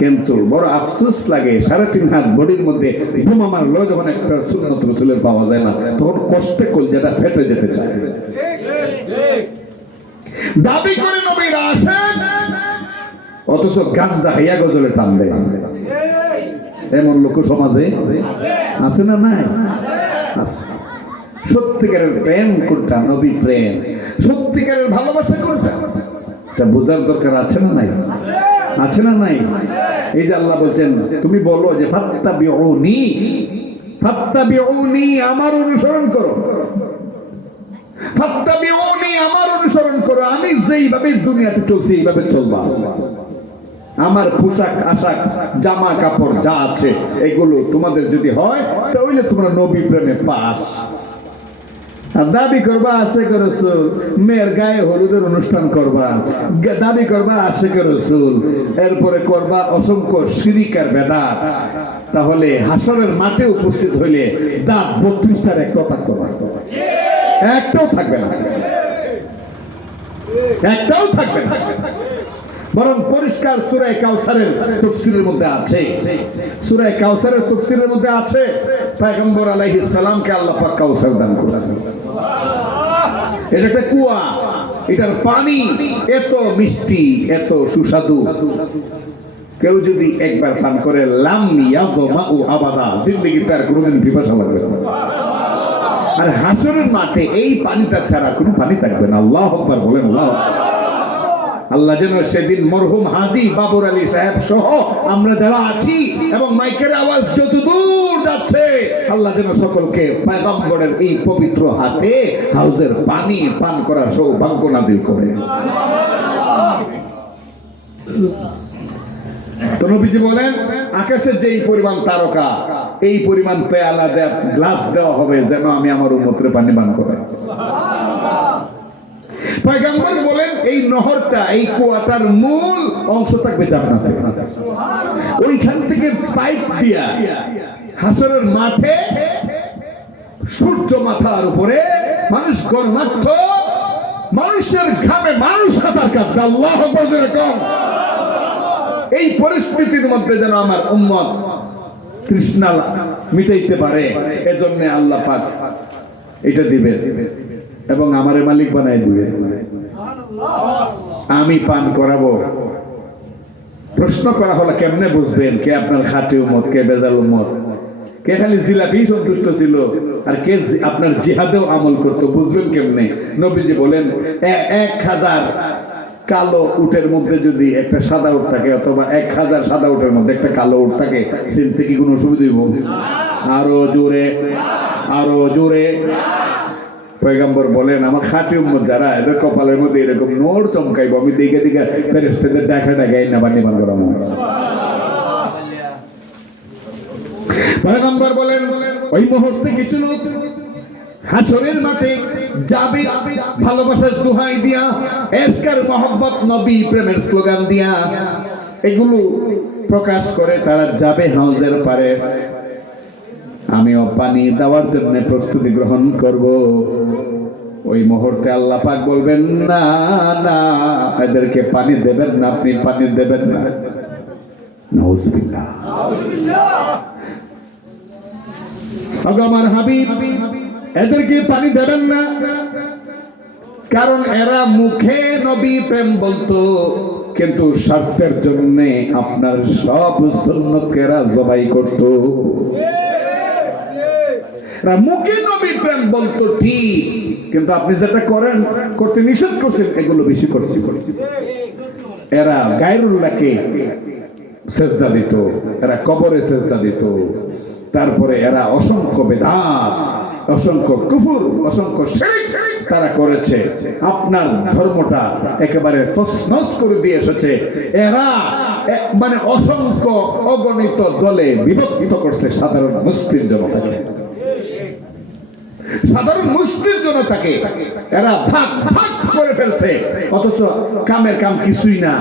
কিন্তু বড় আফসোস লাগে 3.5 হাত বডির মধ্যে বোমা মারলো যখন একটা সুন্নত রাসূলের পাওয়া যায় না, তখন কষ্টে কলজাটা ফেটে যেতে চায়। দাবি করে নবীর আশিক, অথচ গান্দা হাইয়া গজলে টান দেয়। এমন লোক সমাজে আছে না? নাই? আছে। সত্যিকারের প্রেম কোনটা? নবী প্রেম। সত্যিকারের ভালোবাসা কোনটা? এটা বোঝার দরকার আছে না নাই? আছে না নাই? এই যে আল্লাহ বলছেন, তুমি বলো যে ফাত্তাবিউনি, আমার অনুসরণ করো। ফাত্তাবিউনি, আমার অনুসরণ করো। আমি যেইভাবে দুনিয়াতে চলছি এইভাবে চলবা। আমার পোশাক আশাক জামা কাপড় যা আছে এগুলো তোমাদের যদি হয় তাহলে তোমরা নবী প্রেমে পাস। আর দাবি করবা আশিকে রাসূল, মেয়ের গায়ে হলুদের অনুষ্ঠান করবা, দাবি করবা আশিকে রাসূল, এরপরে করবা অসংখ্য শিরক আর বেদাত, তাহলে হাসরের মাঠে উপস্থিত হইলে দাঁত 32টার একটাও থাকবে না, একটাও থাকবে না, একটাও থাকবে না। বরং পরিষ্কার সূরা কাউসারের তাফসীরের মধ্যে আছে, সূরা কাউসারের তাফসীরের মধ্যে আছে পয়গম্বর আলাইহিস সালামকে আল্লাহ পাক কাউসার দান করেছেন। এটা একটা কুয়া, এটার পানি এত মিষ্টি, এত সুস্বাদু, কেউ যদি একবার পান করে লাম ইয়াযমাউ আবাদা, জিন্দেগিতে আর কোনোদিন পিপাসা লাগবে না। আর হাসরের মাঠে এই পানিটা ছাড়া কোনো পানি থাকবে না। আল্লাহু আকবার বলেন। আল্লাহ আল্লাহ যেন সেদিন মরহুম হাজী বাবর আলী সাহেব সহ আমরা যারা আছি এবং মাইকের আওয়াজ যতদূর যাচ্ছে, আল্লাহ যেন সকলকে পয়গম্বরের এই পবিত্র হাতে হাউজের পানি পান করার সৌভাগ্য নাজিল করে। তো নবীজি বলেন, আকাশের যে এই পরিমাণ তারকা, এই পরিমাণ পেয়ালা গ্লাস দেওয়া হবে যেন আমি আমার উম্মতের পানি পান করাই। পয়গম্বর বলেন, এই নহরটা, এই কুয়াটার মূল অংশ থাকবে জান্নাতে। ওইখান থেকে পাইপ দিয়া হাসরের মাঠে সূর্য মাথার উপরে মানুষ গর্মাক্ত, মানুষের ঘামে মানুষ সাঁতার কাটবে। আল্লাহু আকবার এরকম এই পরিস্থিতির মধ্যে যেন আমার উম্মত তৃষ্ণা মিটাইতে পারে, এজন্য আল্লাহ পাক এটা দিবেন এবং আমারে মালিক বানাই দিবেন। আমি পান করাবো। প্রশ্ন করা হলো, কেমনে বুঝবেন কে আপনার খাঁটি উম্মত, কে বেজাল উম্মত? কে খালি জিলাপি সন্তুষ্ট ছিল আর কে আপনার জিহাদেও আমল করতো, বুঝবেন কেমনে? নবীজি বলেন, 1000 কালো উটের মধ্যে যদি একটা সাদা উট থাকে, অথবা 1000 সাদা উটের মধ্যে একটা কালো উট থাকে, চিনতে কি কোনো অসুবিধা হইব? আরো জোরে, আরো জোরে। পয়গম্বর বলেন, আমার খাঁটি উম্মত যারা, এদের কপালের মধ্যে এরকম নোর চমকাইব, আমি দিকে দিকে ফেরেশতাদের দেখা দেখাই না বানি বান করাম। পয়গম্বর বলেন, ওই মুহূর্তে কিছু লোক হাসরের মাঠে যাবে ভালোবাসার দোহাই দিয়া, এশকার মহব্বত, নবী প্রেমের স্লোগান দিয়া, এগুলো প্রকাশ করে তারা যাবে হাউজের পারে। আমিও পানি দেওয়ার জন্য প্রস্তুতি গ্রহণ করব। ওই মুহূর্তে আল্লাহ পাক বলবেন, না না, এদেরকে পানি দেবেন না, আপনি পানি দেবেন না। নাউজুবিল্লাহ। আমার হাবিব, এদেরকে পানি দেবেন না, কারণ এরা মুখে নবী প্রেম বলতো, কিন্তু স্বার্থের জন্য আপনার সব সুন্নতকে এরা জবাই করত। মুখে নবী প্রেম বলতো ঠিক, কিন্তু আপনি যেটা করেন, করতে নিষেধ করছেন, এগুলো বেশি করছি। এরা গায়রুল্লাহকে সেজদা দিত, এরা কবরে সেজদা দিত, তারপরে এরা অসংখ্য বেদাত, অসংখ্য কুফর, অসংখ্য শিরক তারা করেছে। আপনার ধর্মটা একেবারে তছনছ করে দিয়ে এসেছে। এরা মানে অসংখ্য অগণিত দলে বিভক্ত করছে সাধারণ মুসলিম জনতাকে। সাধারণ মুসলিম জনতাকে এরা ভাগ ভাগ করে ফেলছে, অথচ কামের কাম কিছুই না,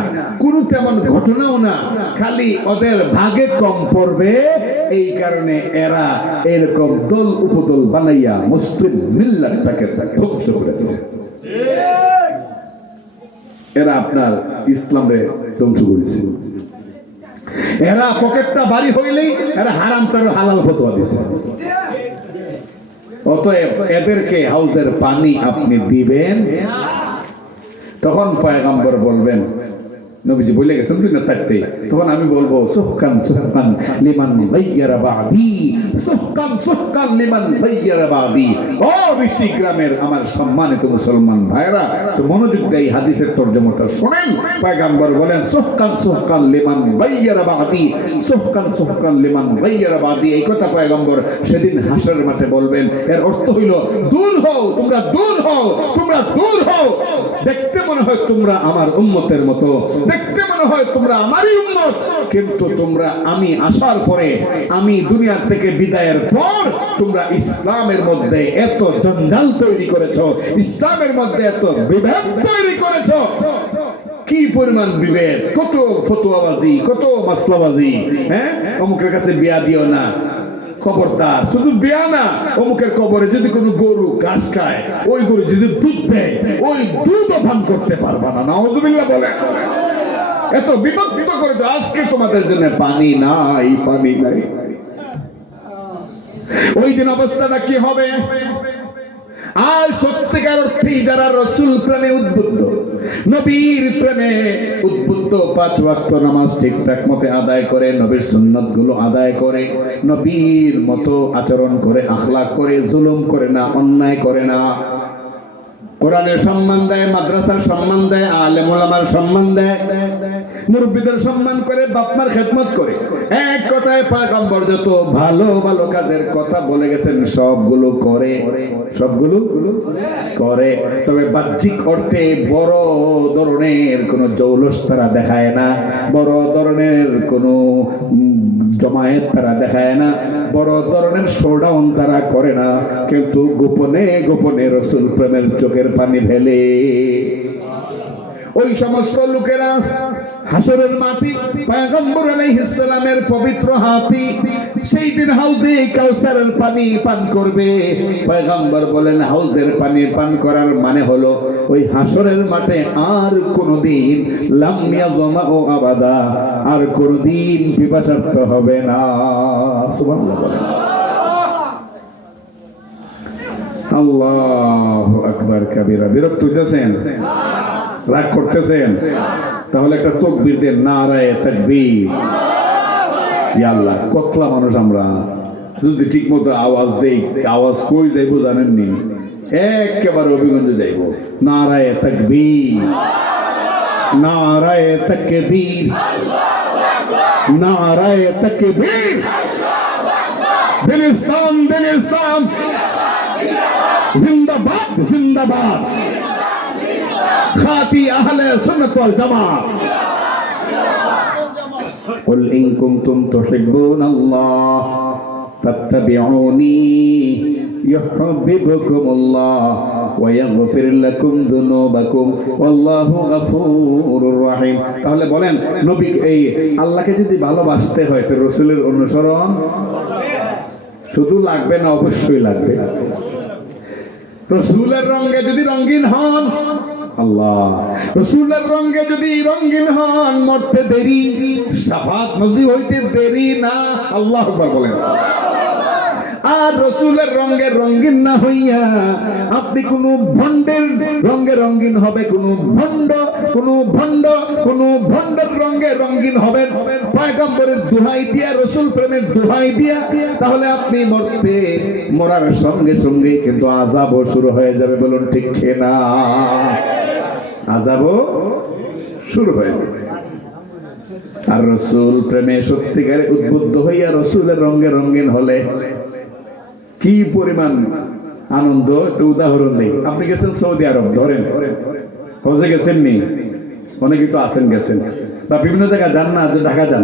কোনো তেমন ঘটনাও না, খালি ওদের ভাগে কম পড়বে, এই কারণে এরা এরকম দল উপদল বানাইয়া মুসলিম মিল্লাতটাকে ধ্বংস করে দিয়েছে। এরা আপনার ইসলামে ধ্বংস করেছে। এরা পকেটটা বাড়ি হইলেই এরা হারাম তার হালাল ফতোয়া দিয়েছে। অতএব এদেরকে হাউজের পানি আপনি দিবেন। তখন পয়গম্বর বলবেন, নবীজি বলে গেছেন দুই না থাকতে, তখন আমি বলবো, সুহকান সুহকান লিমান গায়্যারা বাদি, সুহকান সুহকান লিমান গায়্যারা বাদি। ও রিচি গ্রামের আমার সম্মানিত মুসলমান ভাইরা, তো মনোযোগ দিয়ে হাদিসের তরজমাটা শুনেন। পয়গম্বর বলেন, সুহকান সুহকান লিমান গায়্যারা বাদি, সুহকান সুহকান লিমান গায়্যারা বাদি। এই কথা পয়গম্বর সেদিন হাসরের মাঠে বলবেন। এর অর্থ হইল, দূর হও তোমরা, দূর হও তোমরা, দূর হও। দেখতে মনে হয় তোমরা আমার উম্মতের মতো, দেখতে মনে হয় তোমরা আমারই উম্মত, কিন্তু তোমরা আমি আসার পরে, আমি দুনিয়া থেকে বিদায়ের পর তোমরা ইসলামের মধ্যে এত জঞ্জাল তৈরি করেছো, ইসলামের মধ্যে এত বিভেদ তৈরি করেছো। কি পরিমাণ বিভেদ, কত ফতোয়াবাজি, কত মাসলাবাজি। হ্যাঁ, অমুকের কাছে বিয়া দিও না, খবরদার। শুধু বিয়া না, অমুকের কবরে যদি কোনো গরু ঘাস খায়, ওই গরু যদি দুধ দেয়, ওই দুধও পান করতে পারবা না। নাউজুবিল্লাহ বলে এত বিভক্ত করেছে। আজকে তোমাদের জন্য পানি নাই, পানি নাই। ওই দিন অবস্থাটা কি হবে? আর সত্যিকার অর্থেই যারা রাসূল প্রেমে উদ্বুদ্ধ, নবীর প্রেমে উদ্বুদ্ধ, 5 ওয়াক্ত নামাজ ঠিকঠাক মতে আদায় করে, নবীর সুন্নাত গুলো আদায় করে, নবীর মতো আচরণ করে, আখলাক করে, জুলুম করে না, অন্যায় করে না, কোরআনের সম্মান দেয়, মাদ্রাসার সম্মান দেয়, আলেম ওলামার সম্মান দেয়, মুরব্বীদের সম্মান করে, বাপমার খেদমত করে। এক কথায় পয়গম্বর যত ভালো ভালো কাজের কথা বলে গেছেন সবগুলো করে, সবগুলো করে। তবে বাহ্যিক অর্থে বড় ধরনের কোনো জৌলস তারা দেখায় না, বড় ধরনের কোনো জমায়েত তারা দেখায় না, বড় ধরনের শোডাউন তারা করে না, কিন্তু গোপনে গোপনে রসুল প্রেমের চোখের পানি ফেলে। ওই সমস্ত লোকেরা হাসরের মাটি পয়গম্বর আলাইহিস সালামের পবিত্র হাতি, সেই দিন হাউজে কাউসারের পানি পান করবে। পয়গম্বর বলেন হাউজের পানি পান করার মানে হলো ওই হাসরের মাঠে আর কোনোদিন লাম ইয়াজমাউ আবাদা, আর কোনোদিন পিপাসার্ত হবে না। সুবহানাল্লাহ বলেন। আল্লাহু আকবার কাবীরা। বিরক্ত হইতেছেন? রাগ করতেছেন? তাহলে একটা তাকবীর দেন, নারায়ে তাকবীর। ইয়া আল্লাহ, কতলা মানুষ আমরা, যদি ঠিক মতো আওয়াজ দেই, আওয়াজ কই যাইবো জানেননি? একেবারে অভিগঞ্জে যাইব। নারায়ে তাকবীর, নারায়ে তাকবীর, নারায়ে তাকবীর। দিন ইসলাম, দিন ইসলাম, জিন্দাবাদ, জিন্দাবাদ। খাতি আহলে সুন্নাত ওয়াল জামাত। قل إن كنتم تحبون الله فاتبعوني يحببكم الله ويغفر لكم ذنوبكم والله غفور رحيم। তাহলে বলেন, নবী এই আল্লাহকে যদি ভালোবাসতে হয় তো রাসূলের অনুসরণ শুধু লাগবে না, অবশ্যই লাগবে। রাসূলের রঙে যদি রঙিন হন, আল্লাহ রাসূলের রঙে যদি রঙিন হন, মরতে দেরি, শাফাত নসিব হইতে দেরি না। আল্লাহু আকবার বলেন। আর রাসূলের রঙে রঙিন না হইয়া আপনি কোন ভণ্ডের রঙে রঙিন হবে, কোন ভণ্ডের রঙে রঙিন হবেন পয়গম্বরের দোহাই দিয়া, রাসূল প্রেমের দোহাই দিয়া, তাহলে আপনি মরার সঙ্গে সঙ্গে কিন্তু আযাবও শুরু হয়ে যাবে। বলুন ঠিক না? আযাবও শুরু হয়ে যাবে। আর রাসূল প্রেমে সত্যিকারে উদ্বুদ্ধ হইয়া রাসূলের রঙে রঙিন হলে কি পরিমাণ আনন্দ। একটা উদাহরণ নেই। আপনি গেছেন সৌদি আরব, ধরেন হজে গেছেন নি, অনেকে তো আছেন, গেছেন বা বিভিন্ন জায়গায় যান না, ঢাকা যান,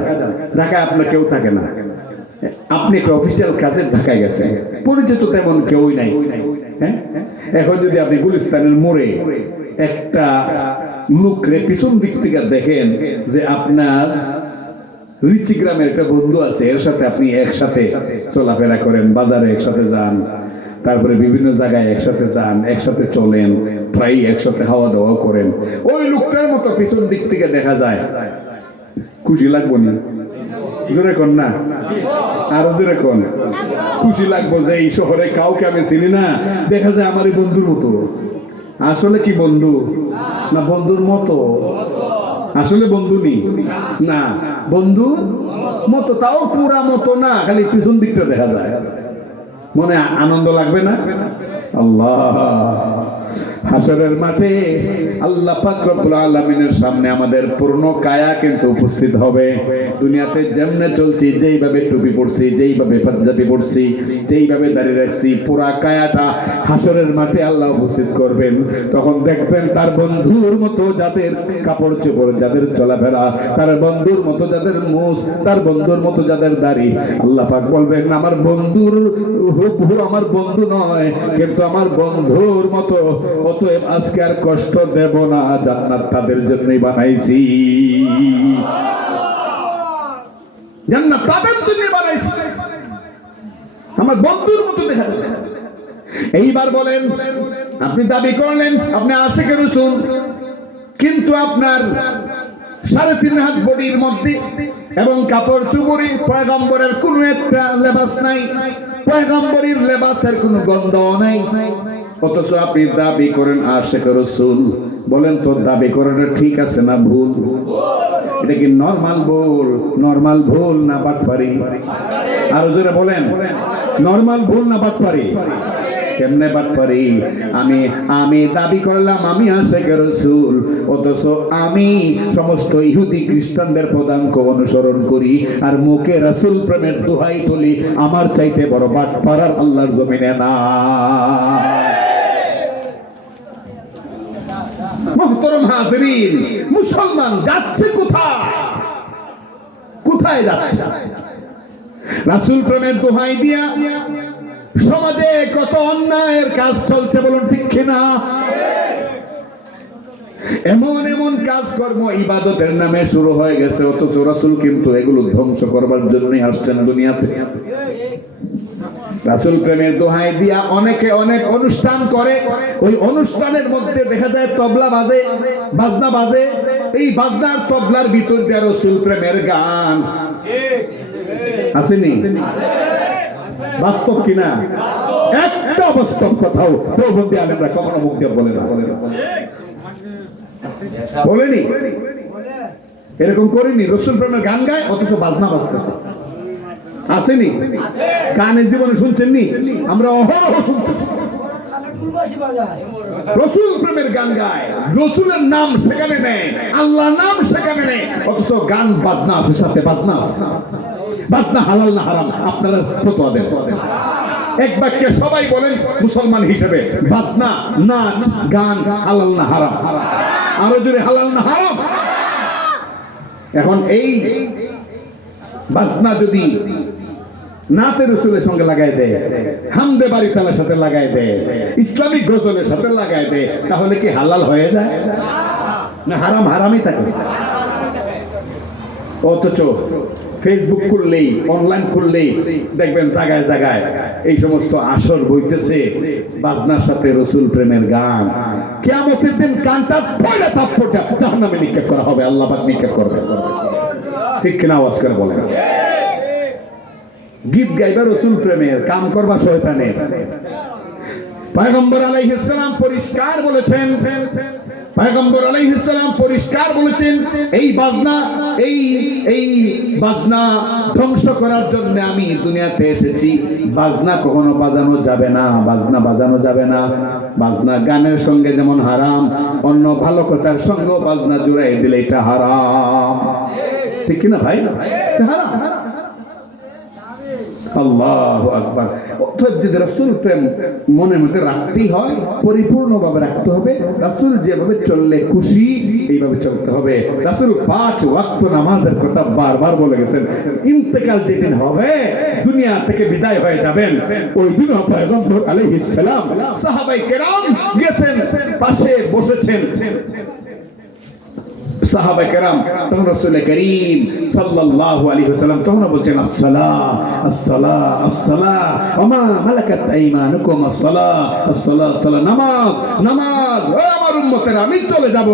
ঢাকায় আপনার কেউ থাকে না, আপনি একটা অফিসিয়াল কাজে ঢাকায় গেছেন, পরিচিত তেমন কেউই নাই। হ্যাঁ, এখন যদি আপনি গুলিস্তানের মোড়ে একটা লোকরে পিছন দিক থেকে দেখেন যে আপনার রিচি গ্রামের একটা বন্ধু আছে, এর সাথে আপনি একসাথে চলাফেরা করেন, বাজারে একসাথে যান, তারপরে বিভিন্ন জায়গায় একসাথে যান, একসাথে চলেন, প্রায় একসাথে খাওয়া দাওয়া করেন, ওই লোকটার মতো পিছন দিক থেকে দেখা যায়, খুশি লাগবো না? জোরে কোন না, আরো জোরে কোন। খুশি লাগবো যে এই শহরে কাউকে আমি চিনি না, দেখা যায় আমার এই বন্ধুর মতো। আসলে কি বন্ধু না বন্ধুর মতো? আসলে বন্ধু নি না, বন্ধু মতো, তাও পুরা মতো না, খালি পিছন দিকটা দেখা যায়। মনে আনন্দ লাগবে না? আল্লাহ হাসরের মাঠে আল্লাহ পাক রব্বুল আলামিনের সামনে আমাদের পূর্ণ কায়া কিন্তু উপস্থিত হবে। দুনিয়াতে যেমনে চলছি, যেইভাবে টুপি পড়ছি, যেইভাবে পাঞ্জাবি পড়ছি, যেইভাবে দাঁড়িয়ে রাখছি, পুরা কায়াটা হাসরের মাঠে আল্লাহ উপস্থিত করবেন। তখন দেখবেন তার বন্ধুর মতো যাদের কাপড় চোপড়, যাদের চলাফেরা, তার বন্ধুর মতো যাদের মুখ, তার বন্ধুর মতো যাদের দাড়ি, আল্লাহ পাক বলবেন আমার বন্ধুর হুবহু আমার বন্ধু নয়, কিন্তু আমার বন্ধুর মতো, অতএব আজকে আর কষ্ট দেব না, জান্নাত তাদের জন্যই বানাইছি, জান্নাত তাদের জন্যই বানাইছি, আমার বন্ধুর মতো দেখা যাবে। এইবার বলেন, আপনি দাবি করলেন আপনি আশিকে রাসূল, কিন্তু আপনার 3.5 হাত বডির মধ্যে এবং কাপড় চুপড়ি পয়গম্বরের কোনো একটা লেবাস নাই, পয়গম্বরের লেবাসের কোনো গন্ধ নাই, অথচ আপনি দাবি করেন আশিক রাসূল। বলেন তো দাবি করাটা ঠিক আছে না ভুল? এটা কি নরমাল ভুল না বাটপারি? আরো জোরে বলেন, নরমাল ভুল না বাটপারি? কেমনে বাটপারি? আমি দাবি করলাম আমি আশিকে রাসূল, অথচ আমি সমস্ত ইহুদি খ্রিস্টানদের পদাঙ্ক অনুসরণ করি আর মুখে রাসূল প্রেমের দোহাই তুলি। আমার চাইতে বড় বাটপার আর আল্লাহর জমিনে না। মুহতারাম হাজিরিন, মুসলমান যাচ্ছে কোথায়? কোথায় যাচ্ছে? রাসূল প্রেমের দোহাই দিয়া সমাজে কত অন্যায়ের কাজ চলছে, বলুন ঠিক কিনা? এমন এমন কাজকর্ম ইবাদতের নামে শুরু হয়ে গেছে, অথচ রাসূল কিন্তু এগুলো ধ্বংস করবার জন্যই আসছেন দুনিয়াতে। রাসূল প্রেমের দোহাই দিয়া অনেকে অনেক অনুষ্ঠান করে, ওই অনুষ্ঠানের মধ্যে দেখা যায় তবলা বাজে, বাজনা বাজে, এই বাজনার তবলার ভিতর দিয়ে রাসূল প্রেমের গান আসেনি? বাস্তব কিনা? একটা বাস্তব কথাও প্রবন্ধী আলেমরা কখনো মুখ দিয়ে বলে না, বলেনি, এরকম করিনি। রাসূল প্রেমের গান গায় অথচ বাজনা বাজতেছে, আসেনি? কানে জীবনে শুনছেননি? আমরা অহরহ শুনতেছি। রাসূল প্রেমের গান গায়, রাসূলের নাম সেখানে নেই, আল্লাহর নাম সেখানে নেই, অথচ গান বাজনা আছে, সাথে বাজনা আছে। বাজনা হালাল না হারাম? আপনারা ফতোয়া দেন। এক বাক্যে সবাই বলেন মুসলমান হিসেবে, বাজনা, নাচ, গান হালাল না হারাম? আরো জোরে হালাল না হারাম? এখন এই বাজনা যদি নাতে রাসূলের সঙ্গে লাগাই দেয়, হামদে বাড়ি তালের সাথে লাগাই দেয়, ইসলামিক গজলের সাথে লাগাই দেয়, তাহলে কি হালাল হয়ে যায় না হারাম হারামই থাকে? অথচ ফেসবুক খুললেই, অনলাইন খুললেই দেখবেন জায়গায় জায়গায় এই সমস্ত আসর বইতেছে বাজনার সাথে রাসূল প্রেমের গান। কিয়ামতের দিন কানটা পয়লা থাপ্পড়টা জাহান্নামে নিক্ষেপ করা হবে, আল্লাহ পাক নিক্ষেপ করবে। ঠিক কিনা? আওয়াজ করে বলেন। গীত গাইবা রাসূল প্রেমের, কাম করবা শয়তানের। পয়গম্বর আলাইহিস সালাম পরিষ্কার বলেছেন, পয়গম্বর আলাইহিস সালাম পরিষ্কার বলেছেন, এই বাজনা ধ্বংস করার জন্য আমি দুনিয়াতে এসেছি। বাজনা কখনো বাজানো যাবে না, বাজনা বাজানো যাবে না। বাজনা গানের সঙ্গে যেমন হারাম, অন্য ভালো কথার সঙ্গে বাজনা জুড়াই দিলে এটা হারাম। ঠিক কিনা ভাই? হারাম। আল্লাহু আকবার। অতএব যদি রাসূল প্রেম মনের মধ্যে রাখতেই হয়, পরিপূর্ণভাবে রাখতে হবে। রাসূল যেভাবে চললে খুশি এইভাবে চলতে হবে। রাসূল 5 ওয়াক্ত নামাজের কথা বারবার বলে গেছেন। ইন্তেকাল যেদিন হবে, দুনিয়া থেকে বিদায় হয়ে যাবেন, ওই দিন পয়গম্বর আলাইহিস সালাম সাহাবায়ে কেরাম গেছেন, পাশে বসেছেন সাহাবায়ে কেরাম, তখন রাসূল করিম সাল্লাল্লাহু আলাইহি ওয়াসাল্লাম তখন বলছেন আসসালাহ আসসালাহ আসসালাহ ওয়া মা মালাকাত আইমানুকুম আসসালাহ আসসালাহ আসসালাহ। নামাজ নামাজ। ও আমার উম্মতেরা, আমি চলে যাব,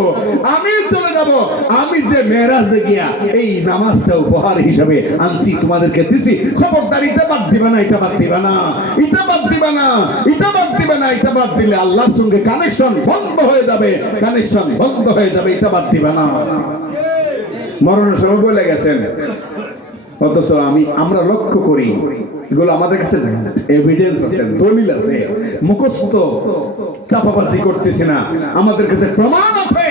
আমি যে মেরাজে গিয়া এই নামাজটা উপহার হিসেবে আনছি, তোমাদেরকে দিছি, খবরদার এটা বাদ দিবা না, এটা বাদ দিবা না, এটা বাদ দিবা না, এটা বাদ দিবা না। এটা বাদ দিলে আল্লাহর সঙ্গে কানেকশন বন্ধ হয়ে যাবে, কানেকশন বন্ধ হয়ে যাবে, এটা বাদ দিবা না। মরণের সময় বলে গেছেন, অথচ আমরা লক্ষ্য করি, এগুলো আমাদের কাছে এভিডেন্স আছে, দলিল আছে, মুখস্থ চাপাবাজি করতেছি না, আমাদের কাছে প্রমাণ আছে।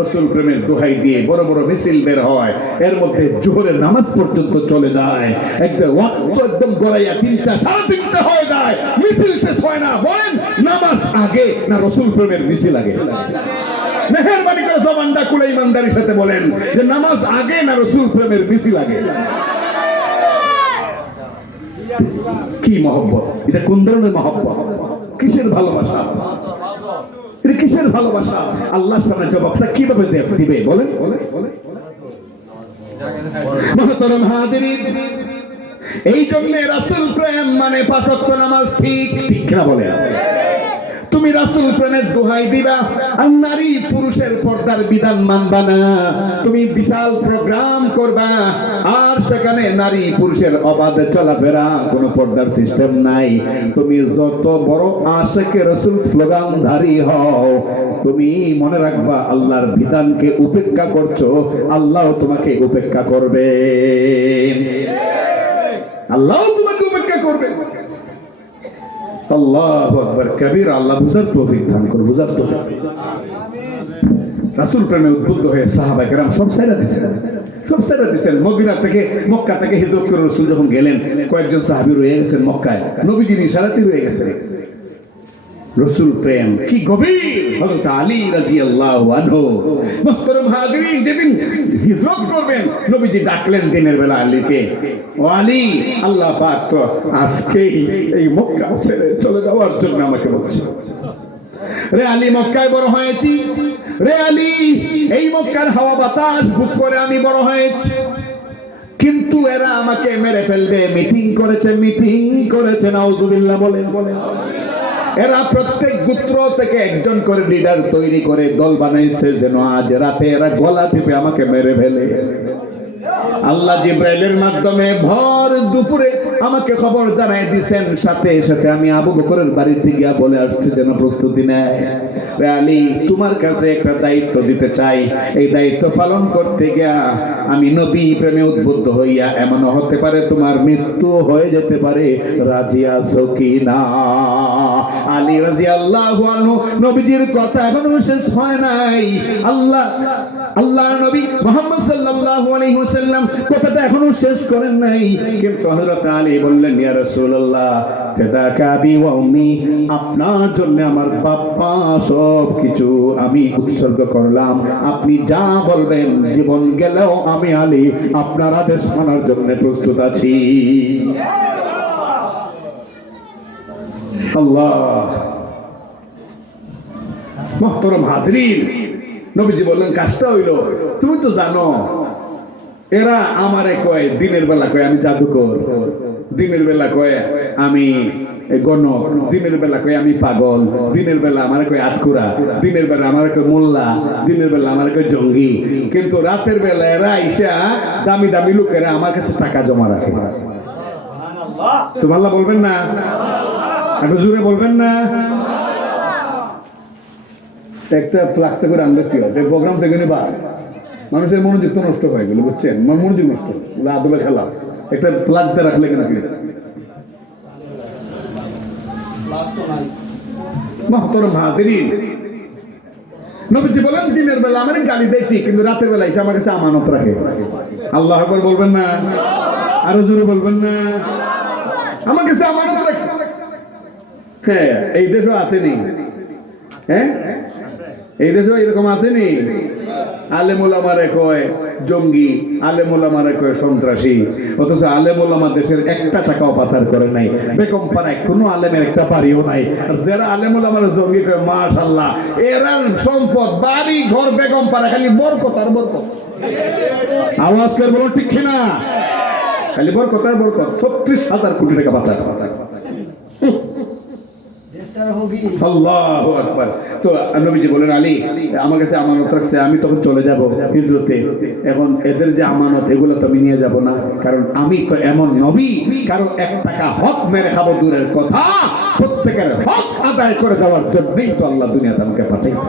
রাসূল প্রেমের দোহাই দিয়ে বড় বড় মিছিল বের হয়, এর মধ্যে জোহরের নামাজ পর্যন্ত চলে যায়, একদম ওয়াক্ত একদম গড়াইয়া 3টা 3:30 হয়ে যায়, মিছিল শেষ হয় না। বলেন নামাজ আগে না রাসূল প্রেমের মিছিল আগে? মেহেরবানি করে জবানটা খুলে ইমানদারির সাথে বলেন যে নামাজ আগে না রাসূল প্রেমের মিছিল আগে? কি মহব্বত! এটা কোন ধরনের মহব্বত? কিসের ভালোবাসা? এটা কিসের ভালোবাসা? আল্লাহর সামনে জবাবটা কিভাবে দিবে বলেন? মুহতারাম হাজিরিন, এই জন্য রাসূল প্রেম মানে 5 ওয়াক্ত নামাজ। ঠিক না বলেন? তুমি রাসূল প্রেমের দোহাই দিবা আর নারী পুরুষের পর্দার বিধান মানবা না। তুমি বিশাল প্রোগ্রাম করবা আর সেখানে নারী পুরুষের অবাধে চলাফেরা, কোনো পর্দার সিস্টেম নাই। তুমি যত বড় আশিকে রাসূল স্লোগানধারী হও, তুমি মনে রাখবা আল্লাহর বিধানকে উপেক্ষা করছো, আল্লাহ তোমাকে উপেক্ষা করবে, আল্লাহ তোমাকে উপেক্ষা করবে। আল্লাহু আকবার কবীর। আল্লাহ বুঝার তৌফিক দান করুন, বুঝার তৌফিক। রাসূল প্রেমে উদ্বুদ্ধ হয়ে সাহাবায়ে কেরাম সব ছেড়ে দিয়েছেন। মদিনা থেকে মক্কা থেকে হিজরত করে রাসূল যখন গেলেন, কয়েকজন সাহাবী রয়ে গেছেন মক্কায়, নবীজির ইশারাতেই রয়ে গেছেন। রাসূল প্রেম কি গভীর! হযরত আলী রাদিয়াল্লাহু আনহু, মুহতারাম হাজিরিন, যেদিন হিজরত করবেন নবীজি ডাকলেন দিনের বেলা আলীকে, ও আলী, আল্লাহ পাক তো আজকেই এই মক্কা ছেড়ে চলে যাওয়ার জন্য আমাকে বলছে। রে আলী, মক্কায় বড় হয়েছি, রে আলী, এই মক্কার হাওয়া বাতাস ভোগ করে আমি বড় হয়েছি, কিন্তু এরা আমাকে মেরে ফেলবে। মিটিং করেছে নাউজুবিল্লাহ বলেন। এরা প্রত্যেক গোত্র থেকে একজন করে লিডার তৈরি করে দল বানাইছে, যেন আজ রাতে এরা গলা টিপে আমাকে মেরে ফেলে। আল্লাহ জিব্রাইলের মাধ্যমে ভর দুপুরে আমাকে খবর জানাই দিয়েছেন, সাথে সাথে আমি আবু বকরের বাড়িতে গিয়া বলে আসছি যেন প্রস্তুতি নেয়। রে আলী, তোমার কাছে একটা দায়িত্ব দিতে চাই, এই দায়িত্ব পালন করতে গিয়া আমি নবী প্রেমে উদ্বুদ্ধ হইয়া এমনও হতে পারে তোমার মৃত্যু হয়ে যেতে পারে, রাজি আছো কি না? আলী রাদিয়াল্লাহু আনহু, নবীজির কথা এখনো শেষ হয় নাই। আল্লাহ নবী মুহাম্মদ সাল্লাল্লাহু আলাইহি ওয়াসাল্লাম কথাটা এখনো শেষ করেন নাই, কিন্তু হযরত আলী বললেন, ইয়া রাসূলুল্লাহ, ফাদাকা আবি ওয়া উম্মি, আপনার জন্য আমার বাবা সব কিছু আমি উৎসর্গ করলাম, আপনি যা বলবেন, জীবন গেলেও আমি আলী আপনার আদেশ মানার জন্য প্রস্তুত আছি। আল্লাহ, মুহতারাম হাজিরিন, নবীজি বললেন, কাজটা হইল, তুমি তো জানো এরা আমারে কয় দিনের বেলা কয় আমি জাদুকর, দিনের বেলা কয় আমি গণক, দিনের বেলা কয় আমি পাগল, দিনের বেলা আমার কয় আটকুরা, দিনের বেলা আমার কয় মোল্লা, দিনের বেলা আমার কয় জঙ্গি, কিন্তু রাতের বেলা এরা আইসা দামি দামি লোকেরা আমার কাছে টাকা জমা রাখে। সুবহানাল্লাহ বলবেন না? একটু জোরে বলবেন না? একটা ফ্লাক্সে করে আনলে কি হয়, প্রোগ্রাম থেকে নিবা মানুষের মনোযোগ তো নষ্ট হয়ে গেল, বুঝছেন? মনোযোগ নষ্ট, আদবে খেলা। একটা ফ্লাক্সে রাখলে কেন কি? মুহতারাম হাজিরিন, নবীজি বলেন, দিনের বেলা আমারে গালি দেয় ঠিক, কিন্তু রাতের বেলা এসে আমার কাছে আমানত রাখে। আল্লাহু আকবার বলবেন না? আরো জোরে বলবেন না? আমার কাছে আমানত রাখে। হ্যাঁ, এই দেশও আসেনি, হ্যাঁ এই দেশও এরকম আসেনি। আলেম ওলামারে কয় জঙ্গি, আলেম ওলামারে কয় সন্ত্রাসী, অথচ আলেম ওলামা দেশের একটা টাকাও পাচার করে নাই। বেগম পাড়ায় কোনো আলেমের একটা বাড়িও নাই। আর যারা আলেম ওলামারে জঙ্গি কয়, মাশাআল্লাহ, এরা সম্পদ, বাড়ি ঘর, বেগম পাড়া খালি বরকত আর বরকত। আওয়াজ করে বলো ঠিক কিনা? খালি বরকত আর বরকত। ৩৬,০০০ কোটি টাকা পাচার। আল্লাহু আকবার। তো নবীজি বলেন, আলী, আমার কাছে আমানত রাখছে, আমি তখন চলে যাব হিজরতে। এখন এদের যে আমানত, এগুলো তো আমি নিয়ে যাব না, কারণ আমি তো এমন নবী, কারণ ১ টাকা হক মেরে খাবো দূরের কথা, প্রত্যেকের হক আদায় করে যাওয়ার জন্যই তো আল্লাহ দুনিয়াতে আমাকে পাঠাইছে।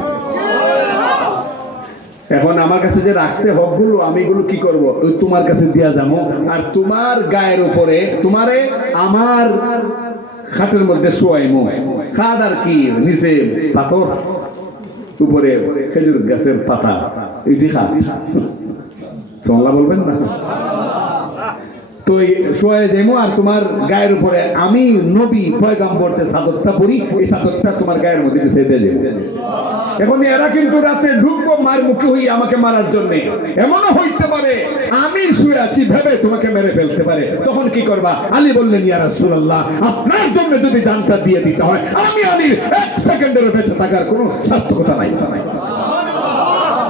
এখন আমার কাছে যে রাখছে হকগুলো, আমি এগুলো কি করব? তোমার কাছে দিয়া যাবো, আর তোমার গায়ের উপরে তোমারে আমার খাটের মধ্যে শোয়াইমু। খাট আর কি, নিচে পাথর, উপরে খেজুর গাছের পাতা, এটি খাট। সোল্লা বলবেন না? তো শোয়ে যাইমু, আর তোমার গায়ের উপরে আমি নবী পয়গম্বর যে চাদরটা পরি, এই চাদরটা তোমার গায়ের মধ্যে ছেড়ে দিয়ে দেব। এখন এরা কিন্তু রাতে ঢুকবো মার মুখে হইয়া আমাকে মারার জন্য। এমনও হইতে পারে আমি শুয়ে আছি ভেবে তোমাকে মেরে ফেলতে পারে, তখন কি করবা? আলী বললেন, ইয়া রাসূলুল্লাহ, আপনার জন্য যদি জানটা দিয়ে দিতে হয়, আমি আলীর 1 সেকেন্ডের বেঁচে থাকার কোনো সার্থকতা নাই।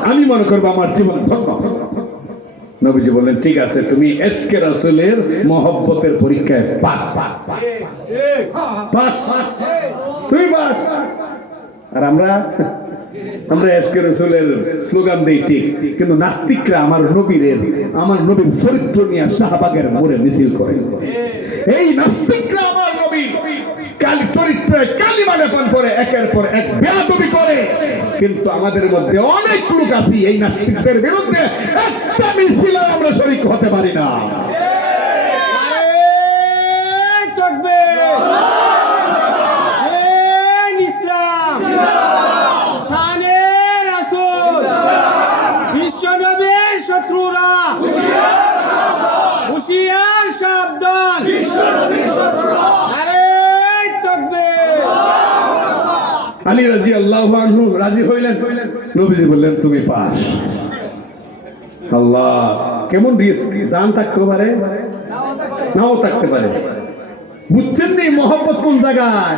আমি মনে করবো আমার জীবন ধন্য। নবীজি বললেন, ঠিক আছে, তুমি এশকে রাসূলের মহব্বতের পরীক্ষায় পাস, তুমি পাস। আর আমরা এশকে রাসূলের স্লোগান দেই ঠিক, কিন্তু নাস্তিকরা আমার নবীর চরিত্র নিয়ে শাহবাগের মোড়ে মিছিল করে। এই নাস্তিকরা আমার নবীর চরিত্রে কালিমা লেপন করে একের পর এক বেয়াদবি করে, কিন্তু আমাদের মধ্যে অনেক লোক আছে এই নাস্তিকদের বিরুদ্ধে একটা মিছিলে আমরা শরীক হতে পারি না। রাদিয়াল্লাহু আনহু রাজি হইলেন, নবীজি বললেন তুমি পাস। আল্লাহ, কেমন রিস্ক, জান থাকতে পারে নাও থাকতে পারে। বুঝছেন নি মহব্বত কোন জায়গায়?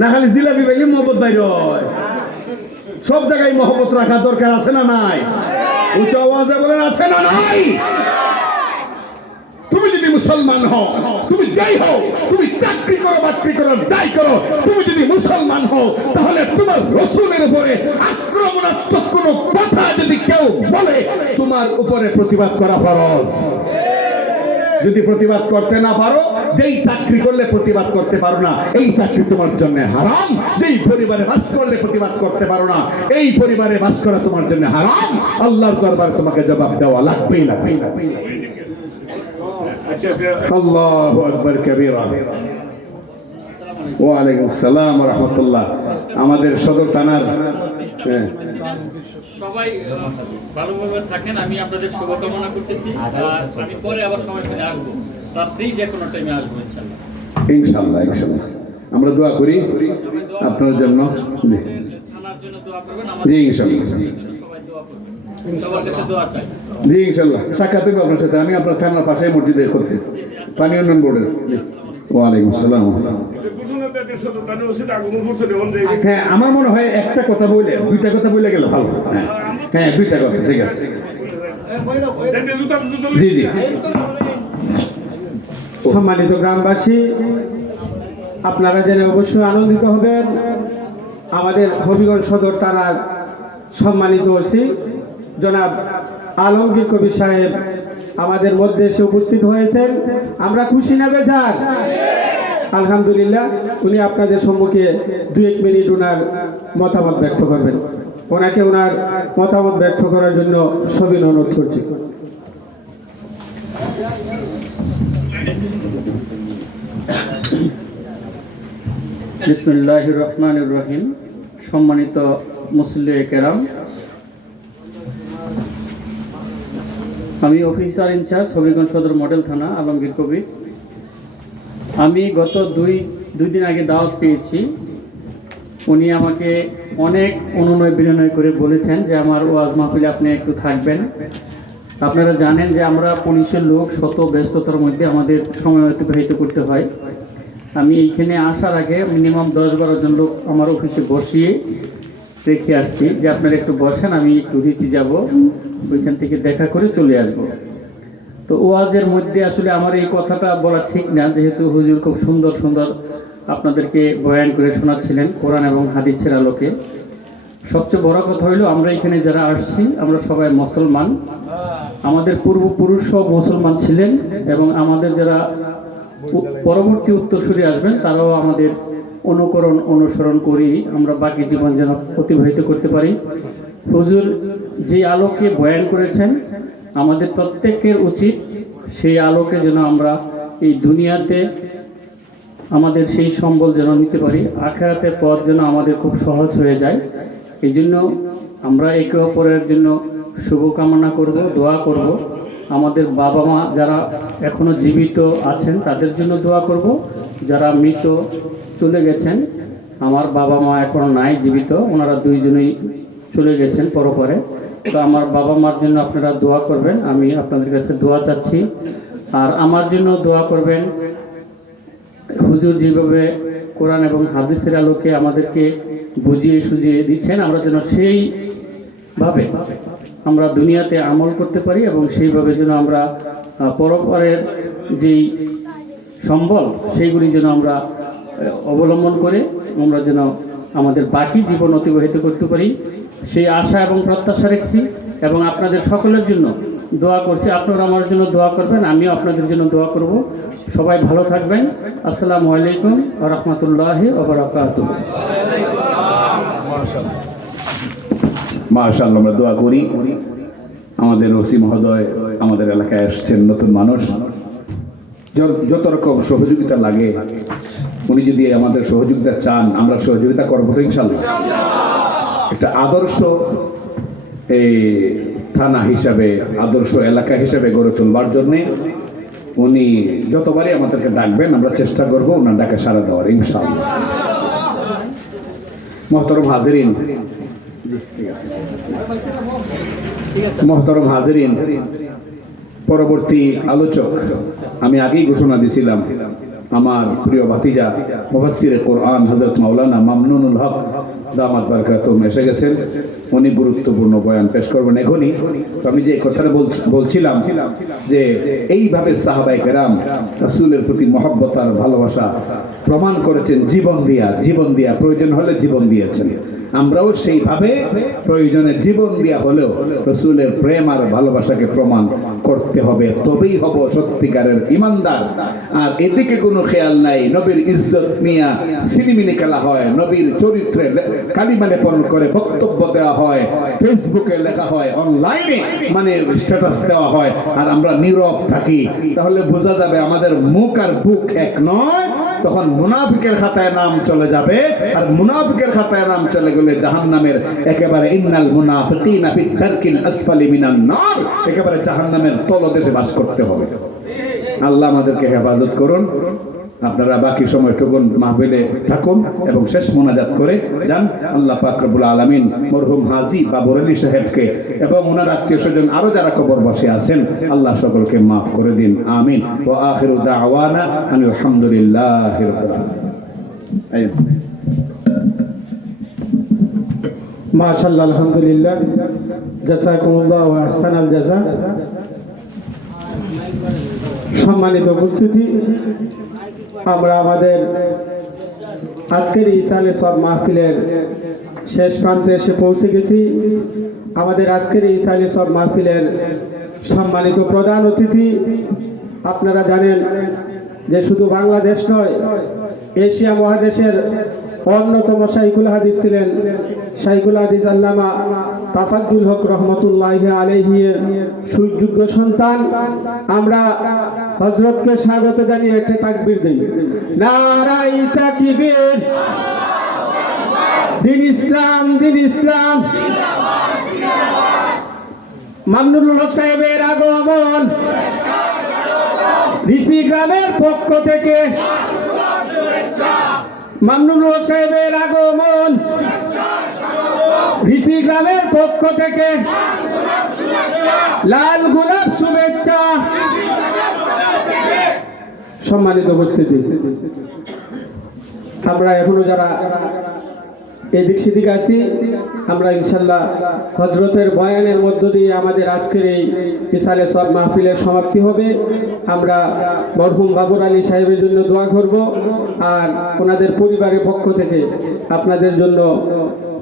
না খালি জিলাপি পাইলে মহব্বত বাইর হয়, সব জায়গায় মহব্বত রাখা দরকার আছে না নাই? উচ্চ আওয়াজে বলেন আছে না নাই? তুমি যদি মুসলমান হও, তুমি যাই হও, তুমি চাকরি করো বাকরি করো যাই করো, তুমি যদি মুসলমান হও তাহলে তোমার রসুলের উপরে আক্রমণাত্মক কোনো কথা যদি কেউ বলে তোমার উপরে প্রতিবাদ করা ফরজ। যদি প্রতিবাদ করতে না পারো, যেই চাকরি করলে প্রতিবাদ করতে পারো না, এই চাকরি তোমার জন্য হারাম। যেই পরিবারে বাস করলে প্রতিবাদ করতে পারো না, এই পরিবারে বাস করা তোমার জন্য হারাম। আল্লাহর দরবারে তোমাকে জবাব দেওয়া লাগবেই লাগবেই। আল্লাহু আকবার কাবীরা। ওয়া আলাইকুম আসসালাম ওয়া রাহমাতুল্লাহ। আমাদের সদর থানার সবাই ভালোভাবে থাকেন, আমি আপনাদের শুভকামনা করতেছি। আর আমি পরে আবার সময় পেলে আসবো, রাত্রেই যে কোনো টাইমে আসবো ইনশাল্লাহ। ইনশাআল্লাহ আমরা দোয়া করি আপনার জন্য। থানার জন্য দোয়া করবেন, জি ইনশাআল্লাহ, সবাই দোয়া করবেন, সবার কাছে দোয়া চাই। জি ইনশাআল্লাহ সাক্ষাৎ হবে আপনার সাথে। আমি আপনার থানার পাশে মসজিদের করতে পানি উন্নয়ন বোর্ডের। ওয়া আলাইকুম আসসালাম। হ্যাঁ, আমার মনে হয় একটা কথা বলে দুইটা কথা বলে গেলে ভালো। হ্যাঁ দুইটা কথা, ঠিক আছে। জি জি। সম্মানিত গ্রামবাসী, আপনারা জেনে অবশ্যই আনন্দিত হবেন, আমাদের হবিগঞ্জ সদর থানার সম্মানিত ওসি জনাব আলমগীর কবির সাহেব আমাদের মধ্যে এসে উপস্থিত হয়েছেন। আমরা খুশি না বেজার? আলহামদুলিল্লাহ। উনি আপনাদের সম্মুখে 2-1 মিনিট ওনার মতামত ব্যক্ত করবেন। ওনাকে ওনার মতামত ব্যক্ত করার জন্য সবিনয় অনুরোধ করছি। বিসমিল্লাহির রহমানির রহিম। সম্মানিত মুসল্লি কেরাম, আমি অফিসার ইনচার্জ হবিগঞ্জ সদর মডেল থানা আলমগীর কবির। আমি গত দুই দিন আগে দাওয়াত পেয়েছি। উনি আমাকে অনেক অনুনয় বিনয় করে বলেছেন যে আমার ওয়াজ মাহফিলে আপনি একটু থাকবেন। আপনারা জানেন যে আমরা পুলিশের লোক, শত ব্যস্ততার মধ্যে আমাদের সময় অতিবাহিত করতে হয়। আমি এইখানে আসার আগে মিনিমাম 10-12 জন লোক আমার অফিসে বসিয়ে রেখে আসছি যে আপনারা একটু বসেন, আমি একটু রিচি যাব, ওইখান থেকে দেখা করে চলে আসব। তো ওয়াজের মধ্যে আসলে আমার এই কথাটা বলা ঠিক না, যেহেতু হুজুর খুব সুন্দর সুন্দর আপনাদেরকে বয়ান করে শোনাচ্ছিলেন কোরআন এবং হাদিসের আলোকে। সবচেয়ে বড় কথা হইলো আমরা এখানে যারা আসছি আমরা সবাই মুসলমান। আমাদের পূর্বপুরুষ সব মুসলমান ছিলেন এবং আমাদের যারা পরবর্তী উত্তরসূরি আসবেন তারাও আমাদের অনুসরণ করি আমরা বাকি জীবন যেন অতিবাহিত করতে পারি। হুজুর যে আলোকে বয়ান করেছেন, আমাদের প্রত্যেকের উচিত সেই আলোকে যেন আমরা এই দুনিয়াতে আমাদের সেই সম্বল যেন নিতে পারি, আখিরাতের পথ যেন আমাদের খুব সহজ হয়ে যায়। এই জন্য আমরা একে অপরের জন্য শুভকামনা করব, দোয়া করব। আমাদের বাবা মা যারা এখনো জীবিত আছেন তাদের জন্য দোয়া করব। যারা মৃত চলে গেছেন, আমার বাবা মা এখনো নাই জীবিত, ওনারা দুইজনেই চলে গেছেন পরপরে। তো আমার বাবা মার জন্য আপনারা দোয়া করবেন, আমি আপনাদের কাছে দোয়া চাচ্ছি। আর আমার জন্য দোয়া করবেন। হুজুর যেভাবে কোরআন এবং হাদিসের আলোকে আমাদেরকে বুঝিয়ে সুঝিয়ে দিচ্ছেন, আমরা যেন সেইভাবে আমরা দুনিয়াতে আমল করতে পারি এবং সেইভাবে যেন আমরা পরপরের যেই সম্বল সেইগুলি যেন আমরা অবলম্বন করে আমরা যেন আমাদের বাকি জীবন অতিবাহিত করতে পারি, সেই আশা এবং প্রত্যাশা রাখছি। এবং আপনাদের সকলের জন্য দোয়া করছি, আপনারা আমার জন্য দোয়া করবেন, আমিও আপনাদের জন্য দোয়া করব। সবাই ভালো থাকবেন। আসসালামু আলাইকুম ওয়া রাহমাতুল্লাহি ওয়া বারাকাতুহু। মাশাআল্লাহ, আমরা দোয়া করি। আমাদের ওসি মহোদয় আমাদের এলাকায় আসছেন, নতুন মানুষ, যত রকম সহযোগিতা লাগে উনি যদি আমাদের সহযোগিতা চান আমরা সহযোগিতা করবো তো ইনশাআল্লাহ। একটা আদর্শ এই থানা হিসাবে, আদর্শ এলাকা হিসাবে গড়ে তুলবার জন্যে উনি যতবারই আমাদেরকে ডাকবেন আমরা চেষ্টা করবো ওনার ডাকে সাড়া দেওয়ার ইনশাআল্লাহ। মোহতরম হাজিরিন, মোহতরম হাজিরিন, পরবর্তী আলোচক আমি আগেই ঘোষণা দিয়েছিলাম, আমার প্রিয় ভাতিজা মুফাসসিরে কোরআন হযরত মাওলানা মামনুনুল হক দামাত বারকাতুহুম এসে গেছেন। উনি গুরুত্বপূর্ণ বয়ান পেশ করবেন এখনই। তো আমি যে কথাটা বলছিলাম যে এইভাবে সাহাবায়ে কেরাম রাসূলের প্রতি মহব্বত আর ভালোবাসা প্রমাণ করেছেন জীবন দিয়া, প্রয়োজন হলে জীবন দিয়েছেন। আমরাও সেইভাবে প্রয়োজনে জীবন দিয়া হলেও রাসূলের প্রেম আর ভালোবাসাকে প্রমাণ করতে হবে, তবেই হব সত্যিকারের ইমানদার। আর এদিকে কোনো খেয়াল নাই, নবীর ইজ্জত নিয়া সিনেমিনি খেলা হয়, নবীর চরিত্রে কালিমা লেপন করে বক্তব্য দেওয়া হয়, ফেসবুকে লেখা হয়, অনলাইনে মানে স্ট্যাটাস দেওয়া হয়, আর আমরা নীরব থাকি, তাহলে বোঝা যাবে আমাদের মুখ আর বুক এক নয়। তখন মুনাফিকের খাতায় নাম চলে যাবে, আর মুনাফিকের খাতায় নাম চলে গেলে জাহান্নামের একেবারে ইন্নাল মুনাফিকিনা ফি দারকিল আসফালি মিনান নার, একেবারে জাহান্নামের তলদেশে বাস করতে হবে। আল্লাহ আমাদেরকে হেফাজত করুন। আপনারা বাকি সময়টুকু মাহফিলে থাকুন এবং শেষ মোনাজাত করে যান। আল্লাহ পাক রব্বুল আলামিন মরহুম হাজী বাবর আলী সাহেবকে এবং ওনার আত্মীয় স্বজন আরো যারা কবর বসে আছেন, আল্লাহ সকলকে মাফ করে দিন, আমিন। ওয়া আখিরু দাওয়ানা আনিল হামদুলিল্লাহি রাব্বিল আলামিন। মাশাআল্লাহ, আলহামদুলিল্লাহ, জাযাকুমুল্লাহ ওয়া আহসানাল জাযা। সম্মানিত উপস্থিতি, আমরা আমাদের আজকের ইসালে সব মাহফিলের শেষ প্রান্তে এসে পৌঁছে গেছি। আমাদের আজকের ইসালে সব মাহফিলের সম্মানিত প্রধান অতিথি, আপনারা জানেন যে শুধু বাংলাদেশ নয়, এশিয়া মহাদেশের অন্যতম শাইখুল হাদিস ছিলেন শাইখুল হাদিস আল্লামা তাফাজ্জুল হক রহমতুল্লাহি আলাইহি এর সুযোগ্য সন্তান। আমরা হযরতকে স্বাগত জানিয়ে একটা তাকবীর দেই। নারায়ে তাকবীর, দিন ইসলাম, দিন ইসলাম। মামনুনুল হক সাহেবের আগমন ঋষি গ্রামের পক্ষ থেকে, মামনুনুল হক সাহেবের আগমন ঋষি গ্রামের পক্ষ থেকে, লাল গোলাপ শুভেচ্ছা। সম্মানিত উপস্থিতি, আমরা এখনো যারা এদিক সেদিক আছি, আমরা ইনশাল্লাহ হযরতের বয়ানের মধ্য দিয়ে আমাদের আজকের এই ইসালে সব মাহফিলের সমাপ্তি হবে। আমরা মরহুম বাবর আলী সাহেবের জন্য দোয়া করব, আর ওনাদের পরিবারের পক্ষ থেকে আপনাদের জন্য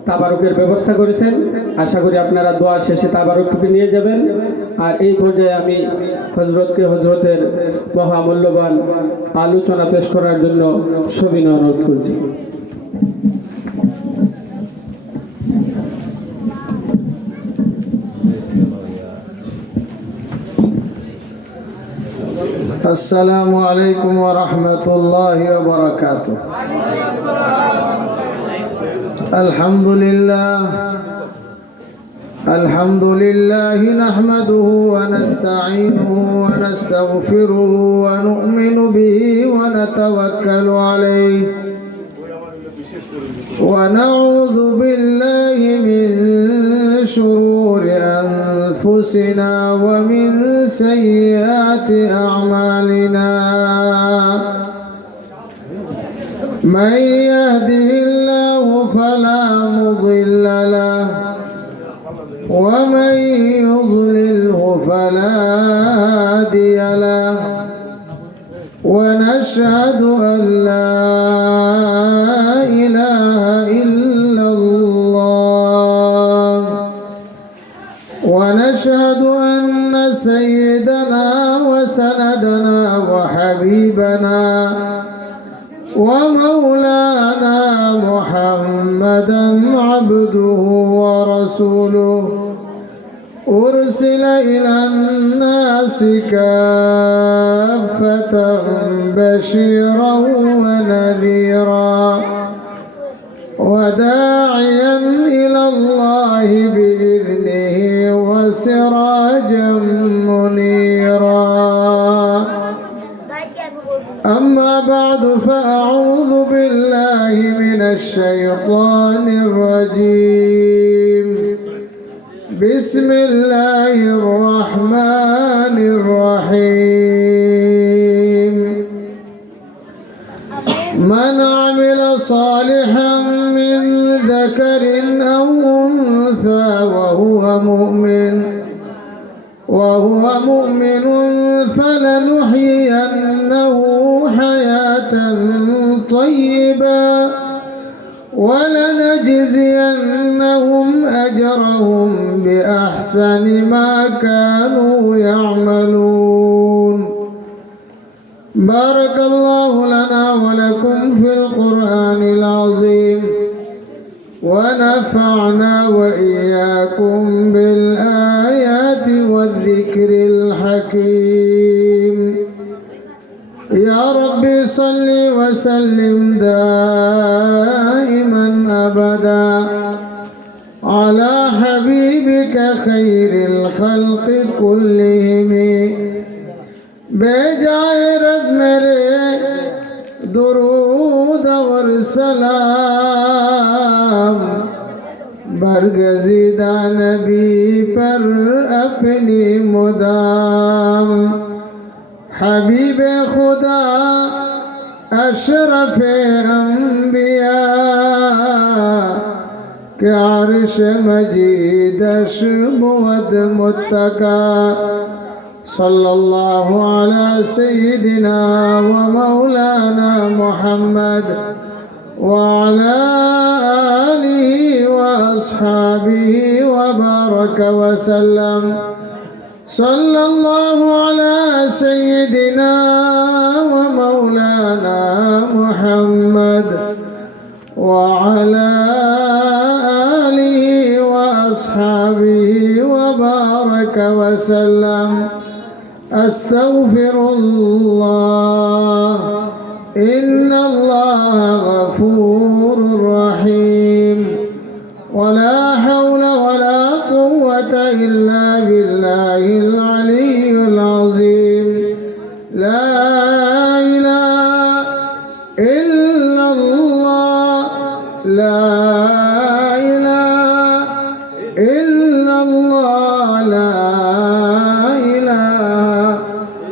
তাবারুকের ব্যবস্থা করেছেন। আশা করি আপনারা দোয়া শেষে তাবারুককে নিয়ে যাবেন। আর এই পর্যায়ে আমি হযরতকে হযরতের মহামূল্যবান আলোচনা পেশ করার জন্য সবিনয় অনুরোধ করছি। السلام عليكم ورحمة الله وبركاته. الحمد لله نحمده ونستعينه ونستغفره ونؤمن به ونتوكل عليه ونعوذ بالله من شرور أنفسنا ومن سيئات أعمالنا. من يهده الله فلا مضل له ومن يضلله فلا هادي له. ونشهد أن لا إله إلا الله ونشهد أن سيدنا وسندنا وحبيبنا ومولانا محمدا عبده ورسوله أرسل إلى الناس كافة بشيرا ونذيرا وداعيا إلى الله بإذنه وسراجا منيرا. أما بعد فأعوذ بالله من الشيطان بسم الله الرحمن الرحيم من عمل صالحا من ذكر أو أنثى وهو مؤمن فلنحيينه حياة طيبة ولنجزينهم أجرهم بأحسن ما كانوا يعملون. بارك الله لنا ولكم في القرآن العظيم ونفعنا وإياكم بالآيات والذكر الحكيم. يا ربي صل وسلم دائما أبدا على حبيبك خير الخلق كلهم. बेजाए रब मेरे दुरूद और सलाम बरगज़ीदा नबी पर अपनी मुदाम हबीब खुदा अशरफ अंबिया के अर्श मजीदश मुअद मुत्तका सल्लल्लाहु अला सय्यिदिना व मौलाना मुहम्मद व अला आलिहि व अस्हाबिहि व बारक व सल्लम सल्लल्लाहु अला सय्यिदिना व मौलाना मुहम्मद व अला आलिहि व अस्हाबिहि व बारक व सल्लम أستغفر الله إن الله غفور رحيم ولا حول ولا قوة إلا بالله العلي العظيم. لا إله إلا الله لا إله إلا الله لا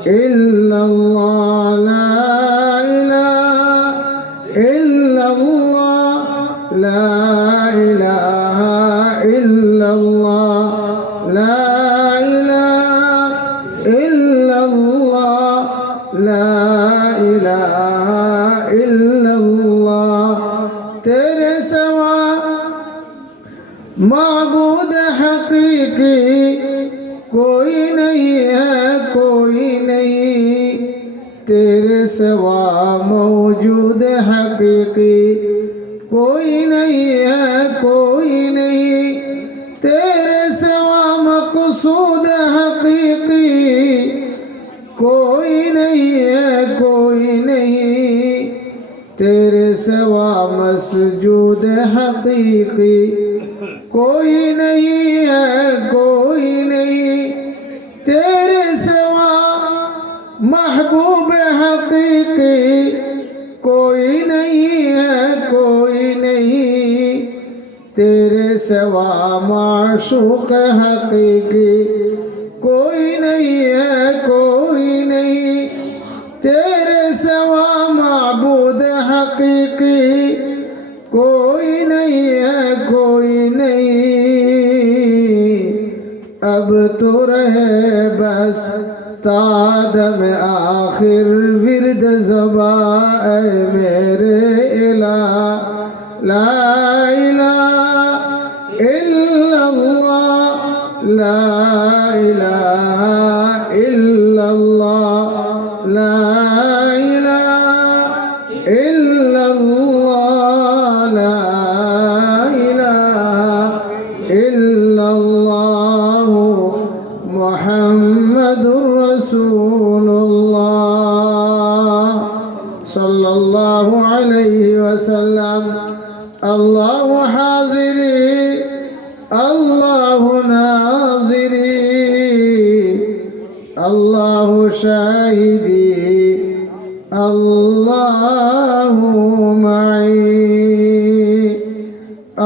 إلا الله لا إله إلا الله لا إله إلا الله لا إله إلا الله لا إله إلا الله. तेरे सिवा माबूद हकीकी कोई नहीं है कोई नहीं. तेरे सिवा मौजूद हकीकी कोई नहीं है कोई नहीं. तेरे सिवा मक़सूद हकीकी कोई नहीं है कोई नहीं. तेरे सिवा मसजूद हकीकी कोई नहीं है कोई नहीं. तेरे सिवा महबूब हकीकी कोई नहीं है कोई नहीं. तेरे सिवा माशूक हकीकी कोई नहीं है कोई नहीं. तेरे सिवा माबूद हकीकी कोई नहीं है कोई नहीं. अब तो रहे बस तादम आखिर विरद ज़बा ऐ मेरे इलाह. ला इलाहा इल्लल्लाह ला इलाहा इल्लल्लाह ला इलाहा इल्लल्लाह ला इलाहा इल्लल्लाह मुहम्मदुर रसूलुल्लाह सल्लल्लाहु अलैहि वसल्लम. अल्लाहु हाज़िरी अल्लाहु नाज़िरी अल्लाहु शाहिदी अल्लाहु मई.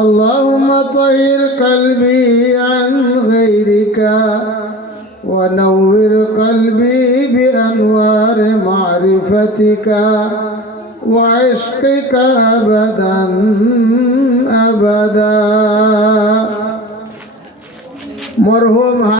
अल्लाहुम्मा तहिर قلبي عن غيرك ونور قلبي بأنوار معرفتك وعشقك أبدا أبدا। مرحوم